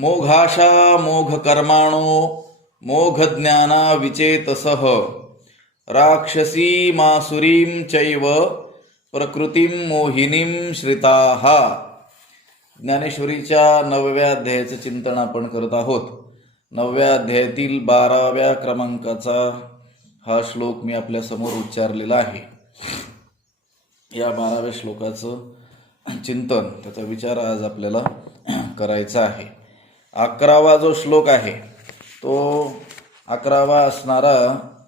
मोघाशा मोघ कर्माणो मोघ ज्ञाना विचेतसः राक्षसी मासुरीं चैव प्रकृतीं मोहिनीं श्रिताः. ज्ञानेश्वरीच्या 9व्या अध्यायाचं चिंतन आपण करत आहोत. 9व्या अध्यायातील 12व्या क्रमांकाचा हा श्लोक मी आपल्या समोर उच्चारलेला आहे. या 12व्या श्लोकाचं चिंतन, त्याचा विचार आज आपल्याला करायचा आहे. 11वा जो श्लोक आहे तो 11वा असणारा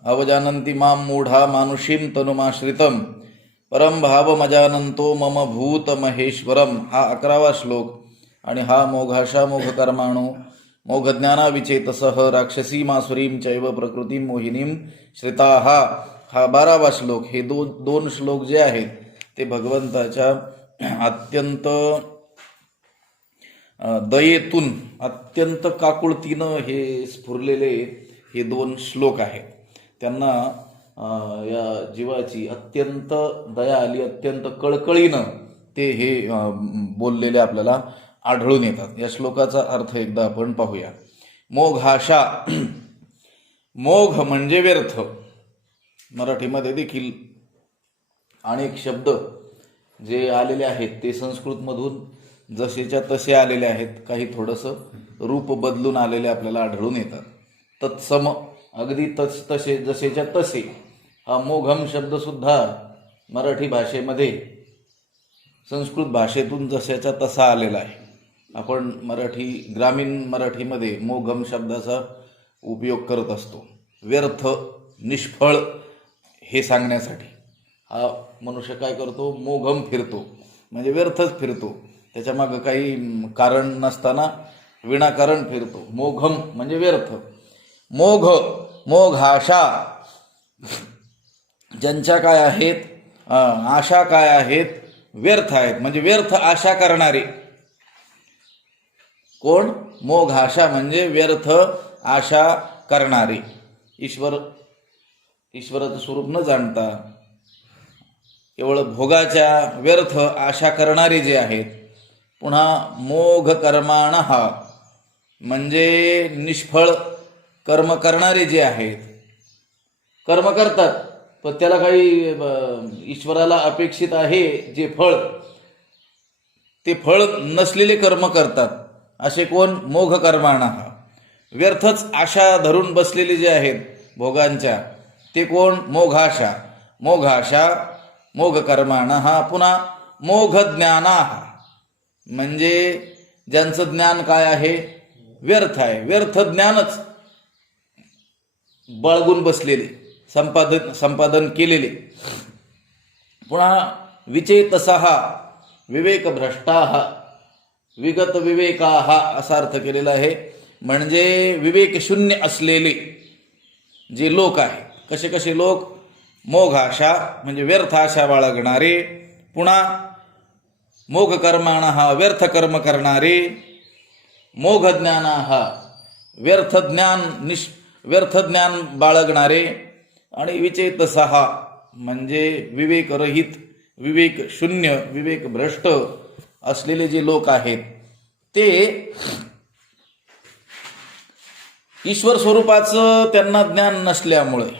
अवजानन्ति मां मूढा मानुषीं तनुमाश्रितम परम भाव मजानंतो मम भूत महेश्वरम, हा 11वा श्लोक. आणि हा मोघाशा मोघ कर्माणो मोघ ज्ञाना विचेतसः राक्षसी मासुरीं चैव प्रकृतीं मोहिनीं श्रिताः, हा 12वा श्लोक. हे दोन श्लोक जे आहेत ते भगवंताच्या अत्यंत दयेतून, अत्यंत काकुळतीनं हे स्फुरलेले हे 2 श्लोक आहेत. त्यांना या जीवाची अत्यंत दया आली, अत्यंत कळकळीनं ते हे बोललेले आपल्याला आढळून येतात. या श्लोकाचा अर्थ एकदा आपण पाहूया. मोघाशा, मोघ म्हणजे व्यर्थ. मराठीमध्ये देखील अनेक शब्द जे आलेले आहेत ते संस्कृतमधून जसेच्या तसे आलेले आहेत, काही थोडंसं रूप बदलून आलेले आपल्याला आढळून येतात. तत्सम, अगदी तसे जसेच्या तसे, हा मोघम शब्द सुद्धा मराठी भाषेमध्ये संस्कृत भाषेतून जशाचा तसा आलेला आहे. आपण ग्रामीण मराठीमध्ये मोघम शब्दाचा उपयोग करत असतो. व्यर्थ, निष्फळ हे सांगण्यासाठी हा मनुष्य काय करतो, मोघम फिरतो, म्हणजे व्यर्थच फिरतो. त्याच्या मागं काही कारण नसताना विनाकारण फिरतो. मोघम म्हणजे व्यर्थ. मोघ, मोघाशा, ज्यांच्या काय आहेत, आशा काय आहेत, व्यर्थ आहेत, म्हणजे व्यर्थ आशा करणारे. कोण? मोघाशा म्हणजे व्यर्थ आशा करणारे. ईश्वराचं स्वरूप न जाणता केवळ भोगाच्या व्यर्थ आशा करणारे जे आहेत. पुन्हा मोघ कर्माणः म्हणजे निष्फळ कर्म करणारे जे आहेत. कर्म करतात पण त्याला काही ईश्वराला अपेक्षित आहे जे फळ, ते फळ नसलेले कर्म करतात. असे कोण? मोघ कर्माणः. व्यर्थच आशा धरून बसलेले जे आहेत भोगांच्या, ते कोण? मोघाशा. मोघाशा मोघ कर्माणः. पुन्हा मोघ ज्ञानाः म्हणजे ज्यांचं ज्ञान काय आहे, व्यर्थ आहे, व्यर्थ ज्ञानच बाळगून बसलेले, संपादन केलेले. पुन्हा विचेतसः विवेक भ्रष्टाः, विगत विवेकाः असा अर्थ केलेला आहे. म्हणजे विवेक शून्य असलेले जे लोक आहेत. कसे कसे लोक? मोघाशा म्हणजे व्यर्थ आशा बाळगणारे. पुन्हा मोघ कर्माणः व्यर्थ कर्म करणारे. मोघ ज्ञानाः व्यर्थ ज्ञान बाळगणारे. आणि विचेतसः म्हणजे विवेकरहित, विवेक शून्य, विवेक भ्रष्ट असलेले जे लोक आहेत ते ईश्वर स्वरूपाचं त्यांना ज्ञान नसल्यामुळे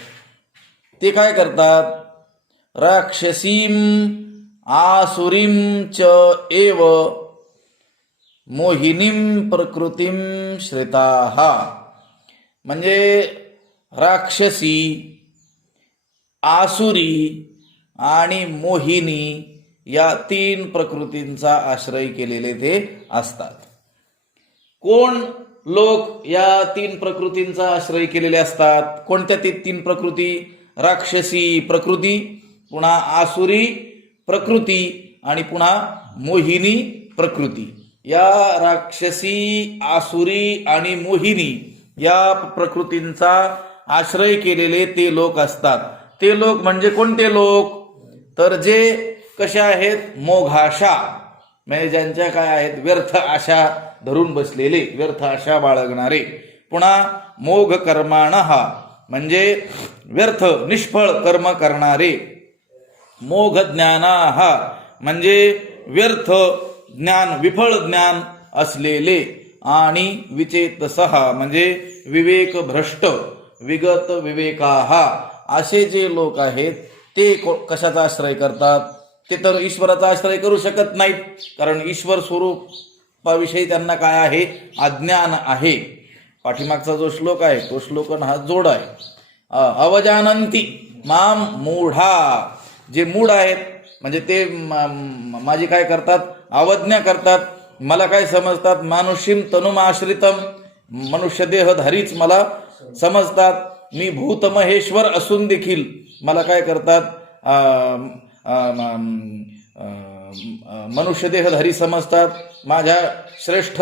ते काय करतात? राक्षसीं आसुरीं च एव मोहिनीं प्रकृतीं श्रिताः म्हणजे राक्षसी, आसुरी आणि मोहिनी या 3 प्रकृतींचा आश्रय केलेले ते असतात. कोण लोक या 3 प्रकृतींचा आश्रय केलेले असतात? कोणत्या ते 3 प्रकृती? राक्षसी प्रकृती, पुन्हा आसुरी प्रकृती आणि पुन्हा मोहिनी प्रकृती. या राक्षसी, आसुरी आणि मोहिनी या प्रकृतींचा आश्रय केलेले ते लोक असतात. ते लोक म्हणजे कोणते लोक? तर जे कसे आहेत? मोघाशा म्हणजे ज्यांच्या काय आहेत? व्यर्थ आशा धरून बसलेले, व्यर्थ आशा बाळगणारे. पुन्हा मोघ कर्माणः म्हणजे व्यर्थ निष्फळ कर्म करणारे. मोघ ज्ञानाः म्हणजे व्यर्थ ज्ञान, विफळ ज्ञान असलेले. आणि विचेतसः म्हणजे विवेक भ्रष्ट विगत विवेकाः असे जे लोक आहेत ते कशाचा आश्रय करतात? ते तर ईश्वराचा आश्रय करू शकत नाहीत, कारण ईश्वर स्वरूपाविषयी त्यांना काय आहे? अज्ञान आहे. पाठीमागचा जो श्लोक आहे तो श्लोक हा जोड आहे. अवजानंती माम मूढा, जे मूढ आहेत म्हणजे ते माझी काय करतात? अवज्ञा करतात. मला काय समजतात? मानुषीम तनुमाश्रितम, मनुष्य देहधारीच मला समजतात. मी भूत महेश्वर असून देखील मला काय करतात? मनुष्य देहधारी समजतात. माझ्या श्रेष्ठ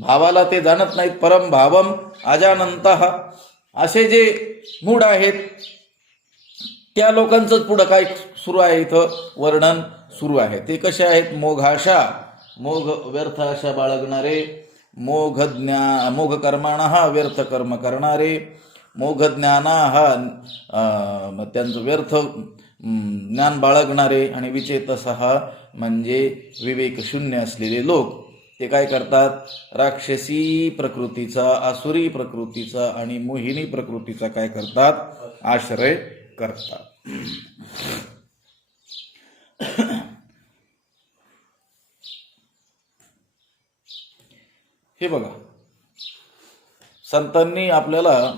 भावाला ते जाणत नाहीत. परम भावम अजानंतः, असे जे मूढ आहेत त्या लोकांचंच पुढं काय सुरू आहे? इथं वर्णन सुरू आहे. ते कसे आहेत? मोघाशा, मोघ व्यर्थ आशा बाळगणारे, मोघ कर्माणः व्यर्थ कर्म करणारे, मोघ ज्ञानाः त्यांचं व्यर्थ ज्ञान बाळगणारे, आणि विचेतसः म्हणजे विवेक शून्य असलेले लोक. ते काय करतात? राक्षसी प्रकृतीचा, आसुरी प्रकृतीचा आणि मोहिनी प्रकृतीचा काय करतात? आश्रय करतात. हे बघा, संतांनी आपल्याला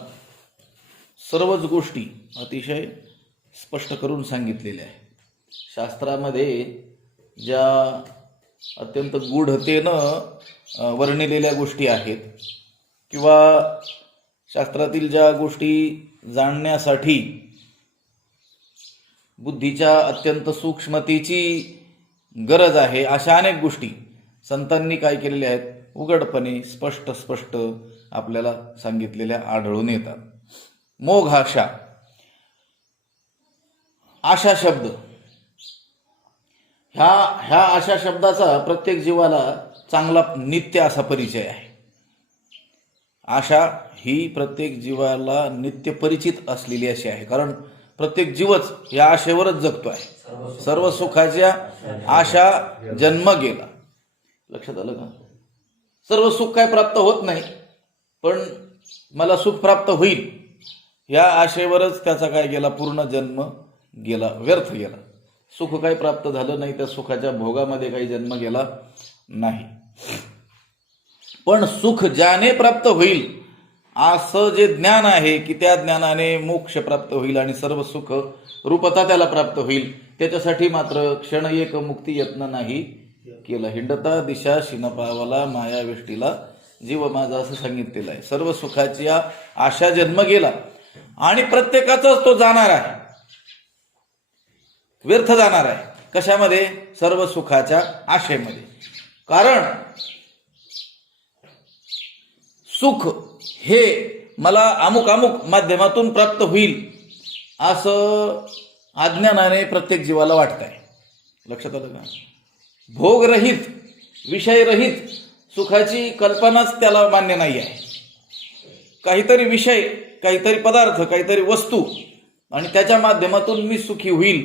सर्वच गोष्टी अतिशय स्पष्ट करून सांगितलेल्या आहेत. शास्त्रामध्ये ज्या अत्यंत गूढतेनं वर्णिलेल्या गोष्टी आहेत, किंवा शास्त्रातील ज्या गोष्टी जाणण्यासाठी बुद्धीच्या अत्यंत सूक्ष्मतेची गरज आहे, अशा अनेक गोष्टी संतांनी काय केलेल्या आहेत? उघडपणे स्पष्ट आपल्याला सांगितलेल्या आढळून येतात. मोघाशा, आशा शब्द, ह्या आशा शब्दाचा प्रत्येक जीवाला चांगला नित्य असा परिचय आहे. आशा ही प्रत्येक जीवाला नित्य परिचित असलेली अशी आहे, कारण प्रत्येक जीवच या आशेवरच जगतो आहे. सर्व सुखाच्या आशा जन्म गेला. लक्षात आलं का? सर्व सुख काय प्राप्त होत नाही, पण मला सुख प्राप्त होईल या आशेवरच त्याचा काय गेला? पूर्ण जन्म गेला, व्यर्थ गेला. सुख काही प्राप्त झालं नाही, त्या सुखाच्या भोगामध्ये काही जन्म गेला नाही. पण सुख ज्याने प्राप्त होईल असं जे ज्ञान आहे की त्या ज्ञानाने मोक्ष प्राप्त होईल आणि सर्व सुख रूपता त्याला प्राप्त होईल, त्याच्यासाठी मात्र क्षण एक मुक्ती यत्न नाही केला. हिंडता दिशा शिनपावला माया वेष्टीला जीव माझा, असं सांगितलेलं आहे. सर्व सुखाची आशा जन्म गेला आणि प्रत्येकाचाच तो जाणार आहे, व्यर्थ जाणार आहे. कशामध्ये? सर्व सुखाच्या आशेमध्ये. कारण सुख हे मला अमुक माध्यमातून प्राप्त होईल असं अज्ञानाने प्रत्येक जीवाला वाटत आहे. लक्षात आलं का? भोगरहित, विषयरहित सुखाची कल्पनाच त्याला मान्य नाही आहे. काहीतरी विषय, काहीतरी पदार्थ, काहीतरी वस्तू आणि त्याच्या माध्यमातून मी सुखी होईल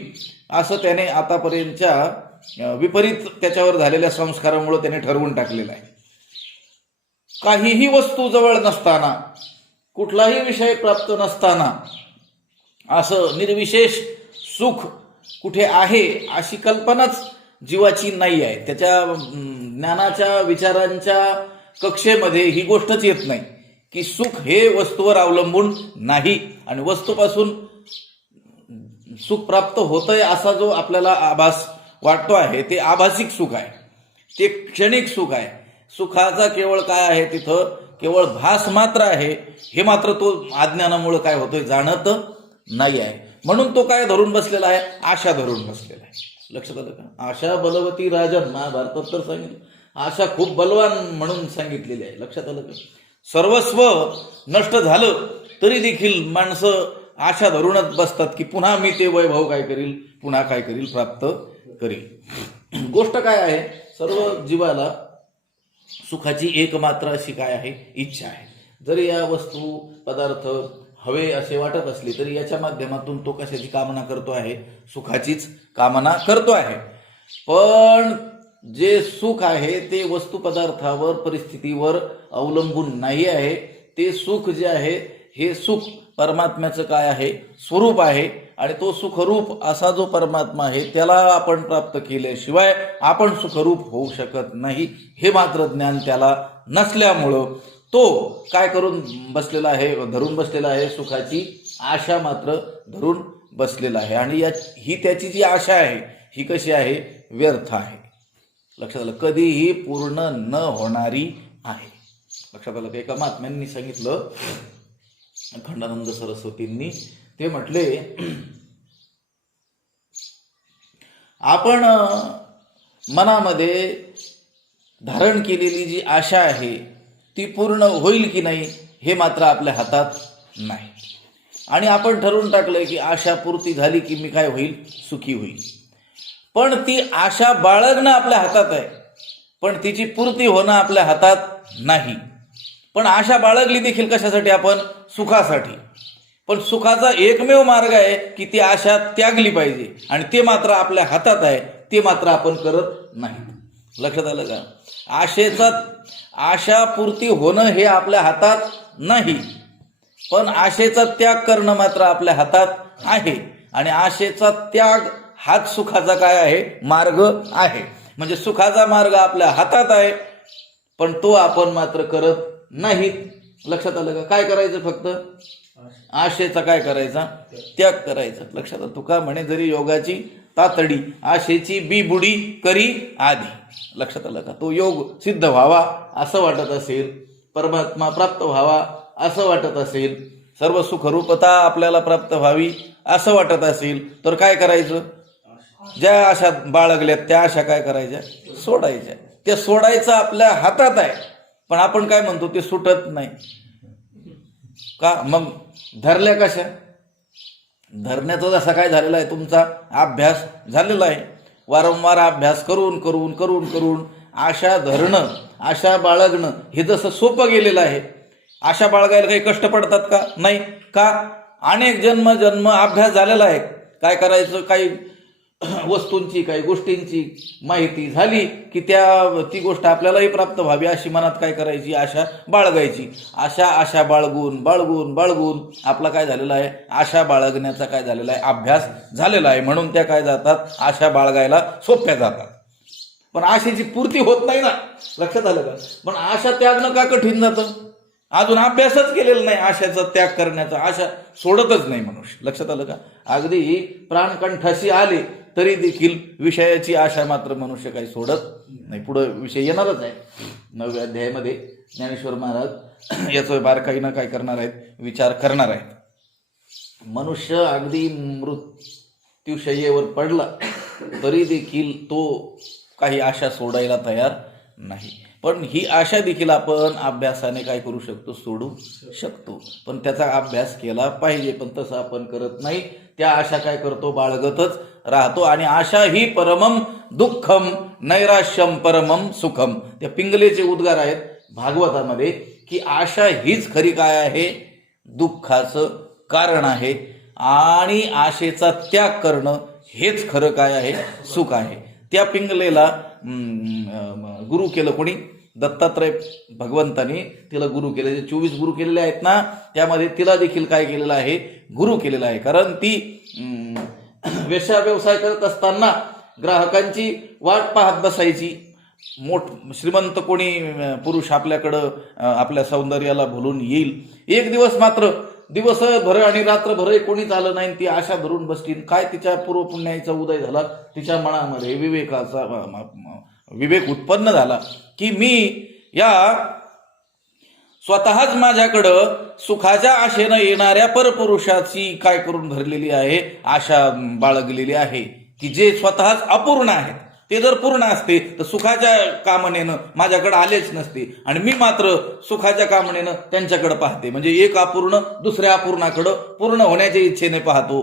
असं त्याने आतापर्यंतच्या विपरीत त्याच्यावर झालेल्या संस्कारामुळे त्याने ठरवून टाकलेलं आहे. काहीही वस्तू जवळ नसताना, कुठलाही विषय प्राप्त नसताना असं निर्विशेष सुख कुठे आहे अशी कल्पनाच जीवाची नाही आहे. त्याच्या ज्ञानाच्या विचारांच्या कक्षेमध्ये ही गोष्टच येत नाही की सुख हे वस्तूवर अवलंबून नाही, आणि वस्तूपासून सुख प्राप्त होतंय असा जो आपल्याला आभास वाटतो आहे ते आभासिक सुख आहे, ते क्षणिक सुख आहे. सुखाचा केवळ काय आहे? तिथं केवळ भास मात्र आहे. हे मात्र तो अज्ञानामुळे काय होतोय? जाणत नाही आहे. म्हणून तो काय धरून बसलेला आहे? आशा धरून बसलेला आहे. लक्षात आलं का? आशा बलवती राजन, महाभारतात तर सांगितलं. आशा खूप बलवान म्हणून सांगितलेली आहे. लक्षात आलं का? सर्वस्व नष्ट झालं तरी देखील माणसं आशा धरूनच बसतात की पुन्हा मी ते वैभव काय करील, पुन्हा काय करील, प्राप्त करील. गोष्ट काय आहे? सर्व जीवाला सुखाची एकमात्र अशी काय आहे? इच्छा आहे. जरी या वस्तू पदार्थ हवे असे वाटत असले तरी याच्या माध्यमातून तो कशाची कामना करतो आहे? सुखाचीच कामना करतो आहे. पण जे सुख आहे ते वस्तू पदार्थावर परिस्थितीवर अवलंबून नाही आहे. ते सुख जे आहे हे सुख परमात्म्याचं काय आहे स्वरूप आहे आणि तो सुखरूप असा जो परमात्मा आहे त्याला आपण प्राप्त केल्याशिवाय आपण सुखरूप होऊ शकत नाही. हे मात्र ज्ञान त्याला नसल्यामुळं तो काय करून बसलेला आहे, धरून बसलेला आहे, सुखाची आशा मात्र धरून बसलेला आहे. आणि ही त्याची जी आशा आहे ही कशी आहे, व्यर्थ आहे. लक्षात आलं, कधीही पूर्ण न होणारी आहे. लक्षात आलं. एका महात्म्यांनी सांगितलं, अखंडानंद सरस्वतींनी, ते म्हटले आपण मनामध्ये धारण केलेली जी आशा आहे ती पूर्ण होईल की नाही हे मात्र आपल्या हातात नाही. आणि आपण ठरवून टाकलंय की आशा पूर्ती झाली की मी काय होईल, सुखी होईल. पण ती आशा बाळगणं आपल्या हातात आहे, पण तिची पूर्ती होणं आपल्या हातात नाही. पण आशा बाळगली देखील कशासाठी, आपण सुखासाठी. पण सुखाचा एकमेव मार्ग आहे की ती आशा त्यागली पाहिजे आणि ते मात्र आपल्या हातात आहे, ते मात्र आपण करत नाही. लक्षात आलं का. आशा पूर्ती होणं हे आपल्या हातात नाही, पण आशेचा त्याग करणं मात्र आपल्या हातात आहे. आणि आशेचा त्याग हाच सुखाचा काय आहे, मार्ग आहे. म्हणजे सुखाचा मार्ग आपल्या हातात आहे, पण तो आपण मात्र करत नाहीत. लक्षात आलं का. काय करायचं, फक्त आशेचा काय करायचा, त्याग करायचा. लक्षात आलं. तुका म्हणे जरी योगाची तातडी, आशेची बी बुडी करी आधी. लक्षात आलं का. तो योग सिद्ध व्हावा असं वाटत असेल, परमात्मा प्राप्त व्हावा असं वाटत असेल, सर्व सुखरूपता आपल्याला प्राप्त व्हावी असं वाटत असेल, तर काय करायचं, ज्या आशा बाळगल्यात त्या आशा काय करायच्या, सोडायच्या. त्या सोडायचं आपल्या हातात आहे, पण आपण काय म्हणतो, ते सुटत नाही का. मग धरल्या कशा, धरण्याचा जसा काय झालेला आहे, तुमचा अभ्यास झालेला आहे. वारंवार अभ्यास करून करून करून करून आशा धरणं, आशा बाळगणं हे जसं सोपं गेलेलं आहे. आशा बाळगायला काही कष्ट पडतात का, नाही का. अनेक जन्म अभ्यास झालेला आहे. काय करायचं, काही वस्तूंची, काही गोष्टींची माहिती झाली की ती गोष्ट आपल्यालाही प्राप्त व्हावी अशी मनात काय करायची, आशा बाळगायची. आशा बाळगून बाळगून बाळगून आपला काय झालेला आहे, आशा बाळगण्याचा काय झालेला आहे, अभ्यास झालेला आहे. म्हणून त्या काय जातात, आशा बाळगायला सोप्या जातात. पण आशेची पूर्ती होत नाही ना. लक्षात आलं का. पण आशा त्यागणं का कठीण जातं, अजून अभ्यासच केलेला नाही आशाचा त्याग करण्याचा, आशा सोडतच नाही मनुष्य. लक्षात आलं का. अगदी प्राणकंठाशी आले तरी देखील विषयाची आशा मात्र मनुष्य काही सोडत नाही. पुढं विषय येणारच आहे 9व्या अध्यायामध्ये. ज्ञानेश्वर महाराज याचं बारकाईनं काय करणार आहेत, विचार करणार आहेत. मनुष्य अगदी मृत्यूशय्येवर पडला तरी देखील तो काही आशा सोडायला तयार नाही. पण ही आशा देखील आपण अभ्यासाने काय करू शकतो, सोडू शकतो. पण त्याचा अभ्यास केला पाहिजे, पण तसं आपण करत नाही. त्या आशा काय करतो, बाळगतच राहतो. आणि आशा ही परमम दुःखम नैराश्यम परमम सुखम, त्या पिंगलेचे उद्गार आहेत भागवतामध्ये, की आशा हीच खरी काय आहे, दुःखाचं कारण आहे. आणि आशेचा त्याग करणं हेच खरं काय आहे, सुख आहे. त्या पिंगलेला गुरु केलं कोणी, दत्तात्रय भगवंतानी तिला गुरु केले. जे 24 गुरु केलेले आहेत ना, त्यामध्ये तिला देखील काय केलेलं आहे, गुरु केलेला आहे. कारण ती वेश्या व्यवसाय करत असताना ग्राहकांची वाट पाहत बसायची. श्रीमंत कोणी पुरुष आपल्याकडं आपल्या सौंदर्याला भुलून येईल. एक दिवस मात्र दिवसभर आणि रात्रभर कोणीच आलं नाही, ती आशा धरून बसली. काय तिच्या पूर्वपुण्याचा उदय झाला, तिच्या मनामध्ये विवेक उत्पन्न झाला की मी या स्वतःच माझ्याकडं सुखाच्या आशेनं येणाऱ्या परपुरुषाची काय करून धरलेली आहे, आशा बाळगलेली आहे, की जे स्वतःच अपूर्ण आहेत. ते जर पूर्ण असते तर सुखाच्या कामनेनं माझ्याकडे आलेच नसते. आणि मी मात्र सुखाच्या कामनेनं त्यांच्याकडे पाहते. म्हणजे एक अपूर्ण दुसऱ्या अपूर्णाकडं पूर्ण होण्याच्या इच्छेने पाहतो.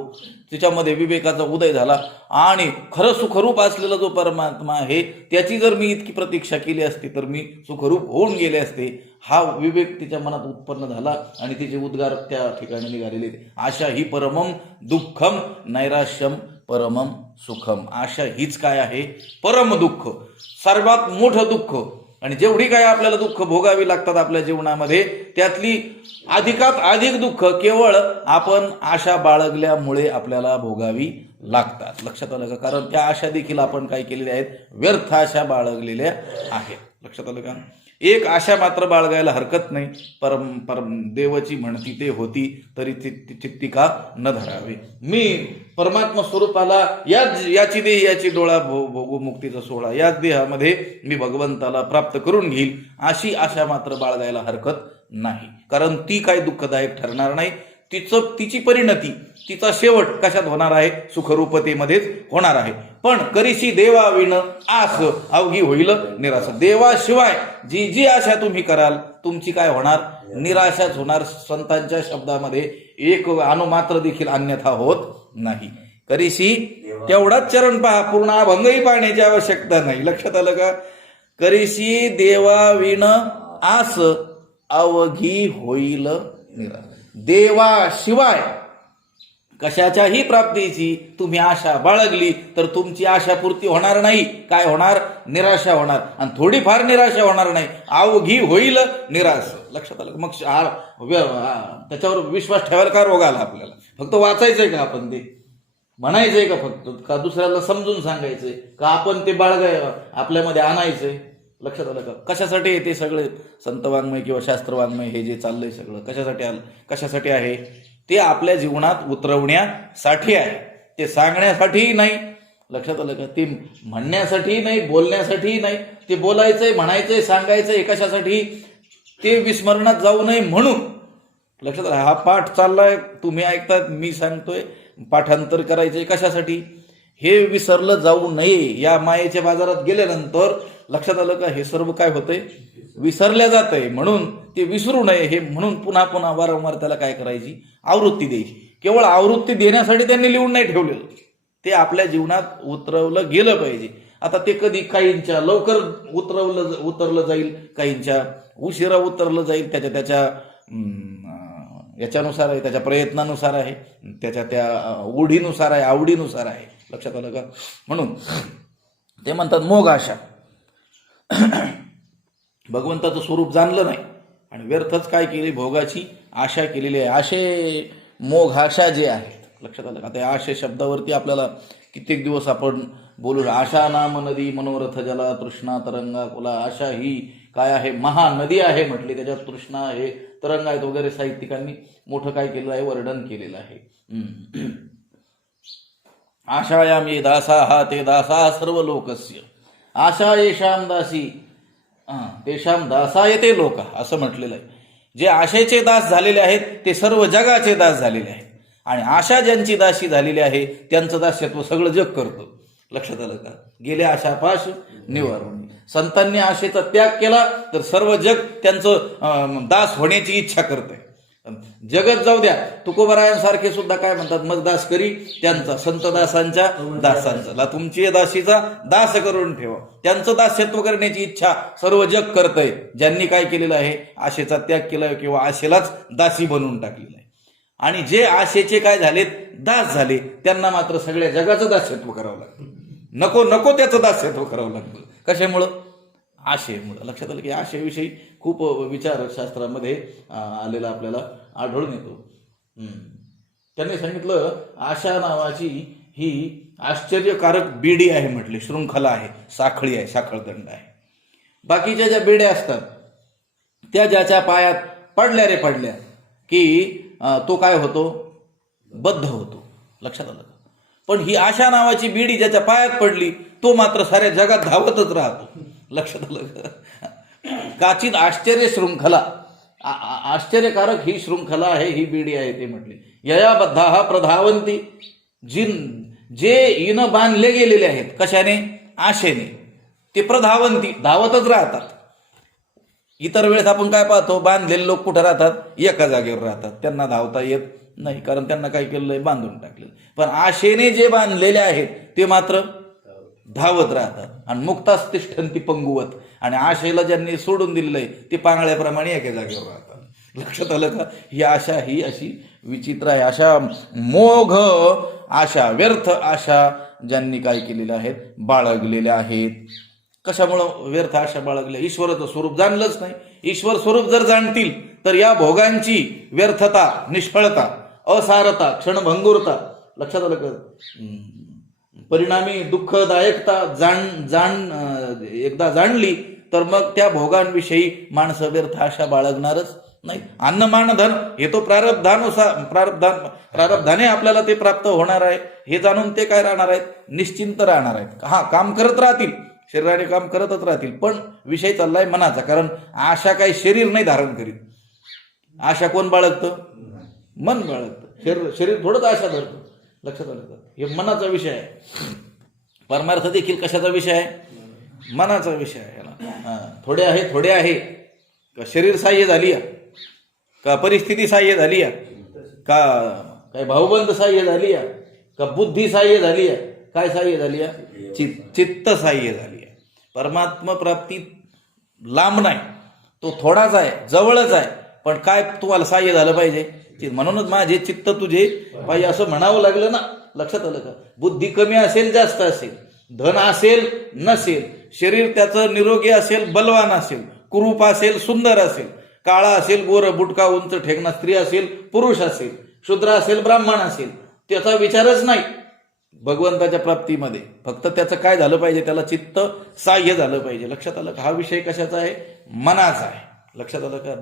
तिच्यामध्ये विवेकाचा उदय झाला आणि खरं सुखरूप असलेला जो परमात्मा आहे त्याची जर मी इतकी प्रतीक्षा केली असती तर मी सुखरूप होऊन गेले असते. हा विवेक तिच्या मनात उत्पन्न झाला आणि तिचे उद्गार त्या ठिकाणी निघालेले. आशा ही परमम दुःखम नैराश्यम परमम सुखम. आशा हीच काय आहे? परम दुःख, सर्वात मोठं दुःख. आणि जेवढी काय आपल्याला दुःख भोगावी लागतात आपल्या जीवनामध्ये, त्यातली अधिकात अधिक दुःख केवळ आपण आशा बाळगल्यामुळे आपल्याला भोगावी लागतात. लक्षात आलं का? कारण त्या आशा देखील आपण काय केलेल्या आहेत? व्यर्थ आशा बाळगलेल्या आहेत. लक्षात आलं का? एक आशा मात्र बाळगायला हरकत नाही. परम देवाची म्हणती ते होती तरी चित्ती का न धरावे. मी परमात्मा स्वरूपाला याची देह याची डोळा भोगू मुक्तीचा सोहळा, याच देहामध्ये मी भगवंताला प्राप्त करून घेईल, अशी आशा मात्र बाळगायला हरकत नाही. कारण ती काय दुःखदायक ठरणार नाही. तिची परिणती, तिचा शेवट कशात होणार आहे? सुखरूपतेमध्येच होणार आहे. पण करीशी देवाविण आस अवघी होईल निराशा. देवाशिवाय जी जी आशा तुम्ही कराल तुमची काय होणार? निराशाच होणार. संतांच्या शब्दामध्ये एक अनुमात्र देखील अन्यथा होत नाही. करीशी तेवढाच चरण पहा, पूर्ण अभंगही पाहण्याची आवश्यकता नाही. लक्षात आलं का? करीशी देवाविण आस अवघी होईल निराशा. देवाशिवाय कशाच्याही प्राप्तीची तुम्ही आशा बाळगली तर तुमची आशा पूर्ती होणार नाही. काय होणार? निराशा होणार. आणि थोडीफार निराशा होणार नाही, अवघी होईल निराश. लक्षात आलं? मग त्याच्यावर विश्वास ठेवायला का रोग आला आपल्याला? फक्त वाचायचंय का आपण? ते म्हणायचंय का फक्त? का दुसऱ्याला समजून सांगायचंय का? आपण ते बाळगाय आपल्यामध्ये आणायचंय? लक्षात आलं का? कशासाठी ते सगळे संतवाङ्मय किंवा शास्त्रवाङ्मय हे जे चाललंय सगळं कशासाठी आहे? ते आपल्या जीवनात उतरवण्यासाठी आहे. ते सांगण्यासाठी नाही. लक्षात आलं का? ते म्हणण्यासाठी नाही, बोलण्यासाठी नाही. ते बोलायचंय, म्हणायचंय, सांगायचंय कशासाठी? ते विस्मरणात जाऊ नये म्हणून. लक्षात आलं? हा पाठ चाललाय, तुम्ही ऐकतात, मी सांगतोय, पाठांतर करायचंय कशासाठी? हे विसरलं जाऊ नये. या मायेच्या बाजारात गेल्यानंतर लक्षात आलं का? हे सर्व काय होतंय? विसरल्या जात आहे. म्हणून ते विसरू नये हे म्हणून पुन्हा पुन्हा वारंवार त्याला काय करायची? आवृत्ती द्यायची. केवळ आवृत्ती देण्यासाठी त्यांनी लिहून नाही ठेवलेलं, ते आपल्या जीवनात उतरवलं गेलं पाहिजे. आता ते कधी काहींच्या लवकर उतरलं जाईल, काहींच्या उशिरा उतरलं जाईल. त्याच्या याच्यानुसार आहे, त्याच्या प्रयत्नानुसार आहे, त्याच्या त्या ओढीनुसार आहे, आवडीनुसार आहे. लक्षात आलं का? म्हणून ते म्हणतात मोग आशा. भगवंताचं स्वरूप जाणलं नाही आणि व्यर्थच काय केली? भोगाची आशा केलेली आहे. आशे मोग आशा जे आहेत. लक्षात आलं का? त्या आशे शब्दावरती आपल्याला कित्येक दिवस आपण बोलू. आशा नाम नदी मनोरथ जला तृष्णा तरंगा कुला. आशा ही काय आहे? महानदी आहे म्हटली. त्याच्यात तृष्णा आहे, तरंग आहेत वगैरे. साहित्यिकांनी मोठं काय केलं आहे? वर्णन केलेलं आहे. आशायाम ये दासा हा ते दासा सर्व लोकस्य. आशा येशाम दासी तेशाम दासा येते लोक, असं म्हटलेलं आहे. जे आशेचे दास झालेले आहेत ते सर्व जगाचे दास झालेले आहेत. आणि आशा ज्यांची दासी झालेली आहे त्यांचं दास्यत्व सगळं जग करतं. लक्षात आलं का? गेले आशापाश निवारण. संतांनी आशेचा त्याग केला तर सर्व जग त्यांचं दास होण्याची इच्छा करते. जगत जाऊ द्या, तुकोबरायांसारखे सुद्धा काय म्हणतात? मग दास करी त्यांचा, संत दासांच्या दासांचा. तुमची दासीचा दास करून ठेवा. त्यांचं दास्यत्व करण्याची इच्छा सर्व जग करतंय. ज्यांनी काय केलेलं आहे? आशेचा त्याग केलाय किंवा आशेलाच दासी बनवून टाकलेलं आहे. आणि जे आशेचे काय झालेत? दास झाले, त्यांना मात्र सगळ्या जगाचं दास्यत्व करावं लागतं. नको त्याचं दास्यत्व करावं लागतं. कशामुळं? आशेमुळं. लक्षात आलं की आशेविषयी खूप विचार शास्त्रामध्ये आलेला आपल्याला आढळून येतो. त्यांनी सांगितलं आशा नावाची ही आश्चर्यकारक बेडी आहे म्हटले, शृंखला आहे, साखळी आहे, साखळदंड आहे. बाकीच्या ज्या बेड्या असतात त्या ज्याच्या पायात पडल्या की तो काय होतो? बद्ध होतो. लक्षात आलं का? पण ही आशा नावाची बेडी ज्याच्या पायात पडली तो मात्र साऱ्या जगात धावतच राहतो. लक्षात आलं का? काचित आश्चर्य शृंखला, आश्चर्यकारक ही शृंखला आहे, ही बेडी आहे. ते म्हटले यया बद्धाः प्रधावंती. जे इन बांधले गेलेले आहेत कशाने? आशेने. ते प्रधावंती, धावतच राहतात. इतर वेळेस आपण काय पाहतो? बांधलेले लोक कुठे राहतात? एका जागेवर राहतात. त्यांना धावता येत नाही, कारण त्यांना काय केलेलं आहे? बांधून टाकलेलं. पण आशेने जे बांधलेले आहेत ते मात्र धावत राहतात. आणि मुक्तास तिष्ठन्ति पंगुवत. आणि आशेला ज्यांनी सोडून दिलेलं आहे ते पांगळ्याप्रमाणे एका जागेवर राहतात. लक्षात आलं का? ही आशा ही अशी विचित्र आहे. अशा मोघ आशा, व्यर्थ आशा ज्यांनी काय केलेल्या आहेत, बाळगलेल्या आहेत. कशामुळं व्यर्थ आशा बाळगल्या? ईश्वराचं स्वरूप जाणलंच नाही. ईश्वर स्वरूप जर जाणतील तर या भोगांची व्यर्थता, निष्फळता, असारता, क्षणभंगुरता, लक्षात आलं का, परिणामी दुःखदायकता एकदा जाणली तर मग त्या भोगांविषयी माणसं व्यर्थ आशा बाळगणारच नाही. अन्नमान धन हे तो प्रारब्धाने आपल्याला ते प्राप्त होणार आहे हे जाणून ते काय राहणार आहेत, निश्चिंत राहणार आहेत. हा, काम करत राहतील, शरीराने काम करतच राहतील, पण विषय चाललाय मनाचा. कारण आशा काही शरीर नाही धारण करीत. आशा कोण बाळगतं? मन बाळगतं. शरीर थोडंच आशा धरतं. लक्षात आलं का? हे मनाचा विषय आहे. परमार्थ देखील कशाचा विषय आहे? मनाचा विषय आहे. थोडे आहे का शरीर सहाय्य झाली का परिस्थिती सहाय्य झाली का काय भाऊबंद सहाय्य झाली का बुद्धी सहाय्य झाली काय सहाय्य झाली चित्त सहाय्य झाली. परमात्मा प्राप्ती लांब नाही, तो थोडाच आहे, जवळच आहे. पण काय तुम्हाला सहाय्य झालं पाहिजे? म्हणूनच माझे चित्त तुझे पाहिजे असं म्हणावं लागलं ना. लक्षात आलं का? बुद्धी कमी असेल जास्त असेल, धन असेल नसेल, शरीर त्याचं निरोगी असेल बलवान असेल, कुरूप असेल सुंदर असेल, काळा असेल गोर बुटका उंच ठेकणा, स्त्री असेल पुरुष असेल, शूद्र असेल ब्राह्मण असेल, त्याचा विचारच नाही भगवंताच्या प्राप्तीमध्ये. फक्त त्याचं काय झालं पाहिजे? त्याला चित्त साह्य झालं पाहिजे. लक्षात आलं का? हा विषय कशाचा आहे? मनाचा आहे. लक्षात आलं का?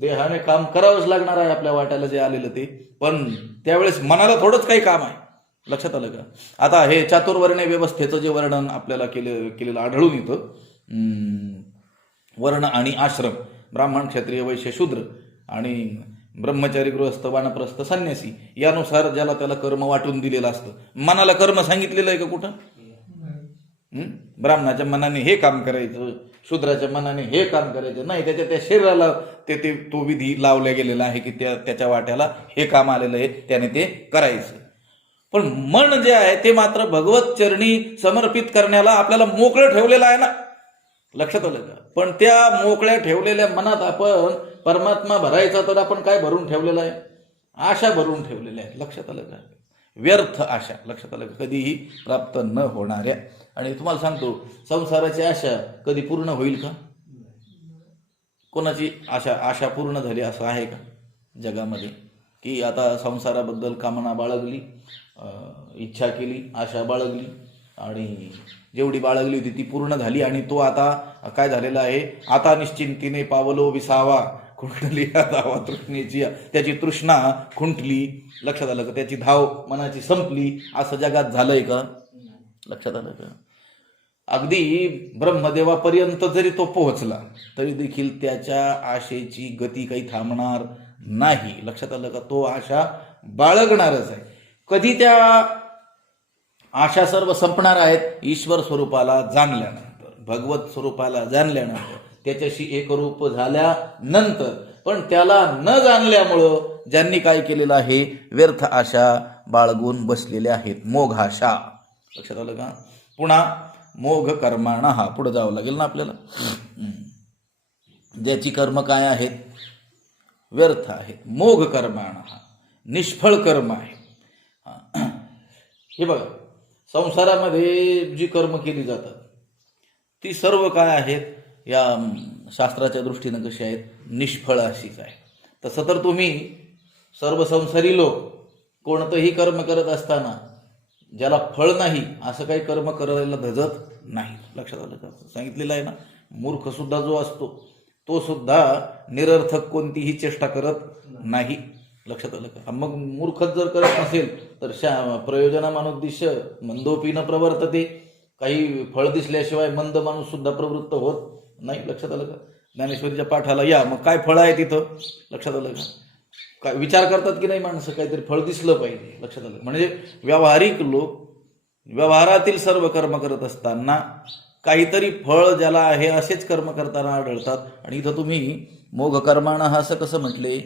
देहाने काम करावंच लागणार आहे आपल्या वाट्याला जे आलेलं ते, पण त्यावेळेस मनाला थोडंच काही काम आहे. लक्षात आलं का? आता हे चातुर्वर्ण्य व्यवस्थेचं जे वर्णन आपल्याला केलेलं आढळून येतं, वर्ण आणि आश्रम, ब्राह्मण क्षत्रिय वैश्य शूद्र आणि ब्रह्मचारी गृहस्थ वानप्रस्थ संन्यासी, यानुसार ज्याला त्याला कर्म वाटून दिलेलं असतं. मनाला कर्म सांगितलेलं आहे का कुठं? ब्राह्मणाच्या मनाने हे काम करायचं, शूद्राच्या मनाने हे काम करायचं नाही. त्या शरीराला तो विधी लावला गेलेला आहे की त्याच्या वाट्याला हे काम आलेलं आहे, त्याने ते करायचं. पण मन जे आहे ते मात्र भगवत चरणी समर्पित करण्याला आपल्याला मोकळं ठेवलेलं आहे ना. लक्षात आलं का? पण त्या मोकळ्या ठेवलेल्या मनात आपण परमात्मा भरायचा तर आपण काय भरून ठेवलेलं आहे? आशा भरून ठेवलेल्या आहे. लक्षात आलं का? व्यर्थ आशा. लक्षात आलं का? कधीही प्राप्त न होणाऱ्या. आणि तुम्हाला सांगतो, संसाराची आशा कधी पूर्ण होईल का? कोणाची आशा पूर्ण झाली असं आहे का जगामध्ये? की आता संसाराबद्दल कामना बाळगली, इच्छा केली, आशा बाळगली आणि जेवढी बाळगली होती ती पूर्ण झाली आणि तो आता काय झालेला आहे? आता निश्चिंतीने पावलो विसावा, खुंटली धावा तृष्णेची, त्याची तृष्णा खुंटली. लक्षात आलं का? त्याची धाव मनाची संपली, असं जगात झालंय का? लक्षात आलं का? अगदी ब्रह्मदेवापर्यंत जरी तो पोहोचला तरी देखील त्याच्या आशेची गती काही थांबणार नाही. लक्षात आलं का? तो आशा बाळगणारच आहे. कधी त्या आशा सर्व संपणार आहेत? ईश्वर स्वरूपाला जाणल्यानंतर, भगवत स्वरूपाला जाणल्यानंतर, त्याच्याशी एकरूप झाल्यानंतर. पण त्याला न जाणल्यामुळं ज्यांनी काय केलेलं आहे? व्यर्थ आशा बाळगून बसलेले आहेत, मोघ आशा. लक्षात आलं का? पुन्हा मोघ कर्माणा, हा पुढे जावं लागेल ना आपल्याला. ज्याची कर्म काय आहेत? व्यर्थ आहेत. मोघ कर्माणा, निष्फळ कर्म आहे. हे बघा, संसारामध्ये जी कर्म केली जातात ती सर्व काय आहेत? या शास्त्राच्या दृष्टीनं कशी आहेत? निष्फळ अशीच आहे. तसं तर तुम्ही सर्व संसारी लोक कोणतंही कर्म करत असताना ज्याला फळ नाही असं काही कर्म करायला धजत नाही. लक्षात आलं का? सांगितलेलं आहे ना, मूर्ख सुद्धा जो असतो तो सुद्धा निरर्थक कोणतीही चेष्टा करत नाही. लक्षात आलं का? मग मूर्खच जर करत नसेल तर प्रयोजनामानुद्दिश्य मंदोपी न प्रवर्तते, काही फळ दिसल्याशिवाय मंद माणूस सुद्धा प्रवृत्त होत नाही. लक्षात आलं का? ज्ञानेश्वरीच्या पाठाला या, मग काय फळ आहे तिथं? लक्षात आलं का? काय विचार करतात की नाही माणसं? काहीतरी फळ दिसलं पाहिजे. लक्षात आलं? म्हणजे व्यावहारिक लोक व्यवहारातील सर्व कर्म करत असताना काहीतरी फळ ज्याला आहे असेच कर्म करताना आढळतात. आणि इथं तुम्ही मोघ कर्माणा हा असं कसं म्हटले?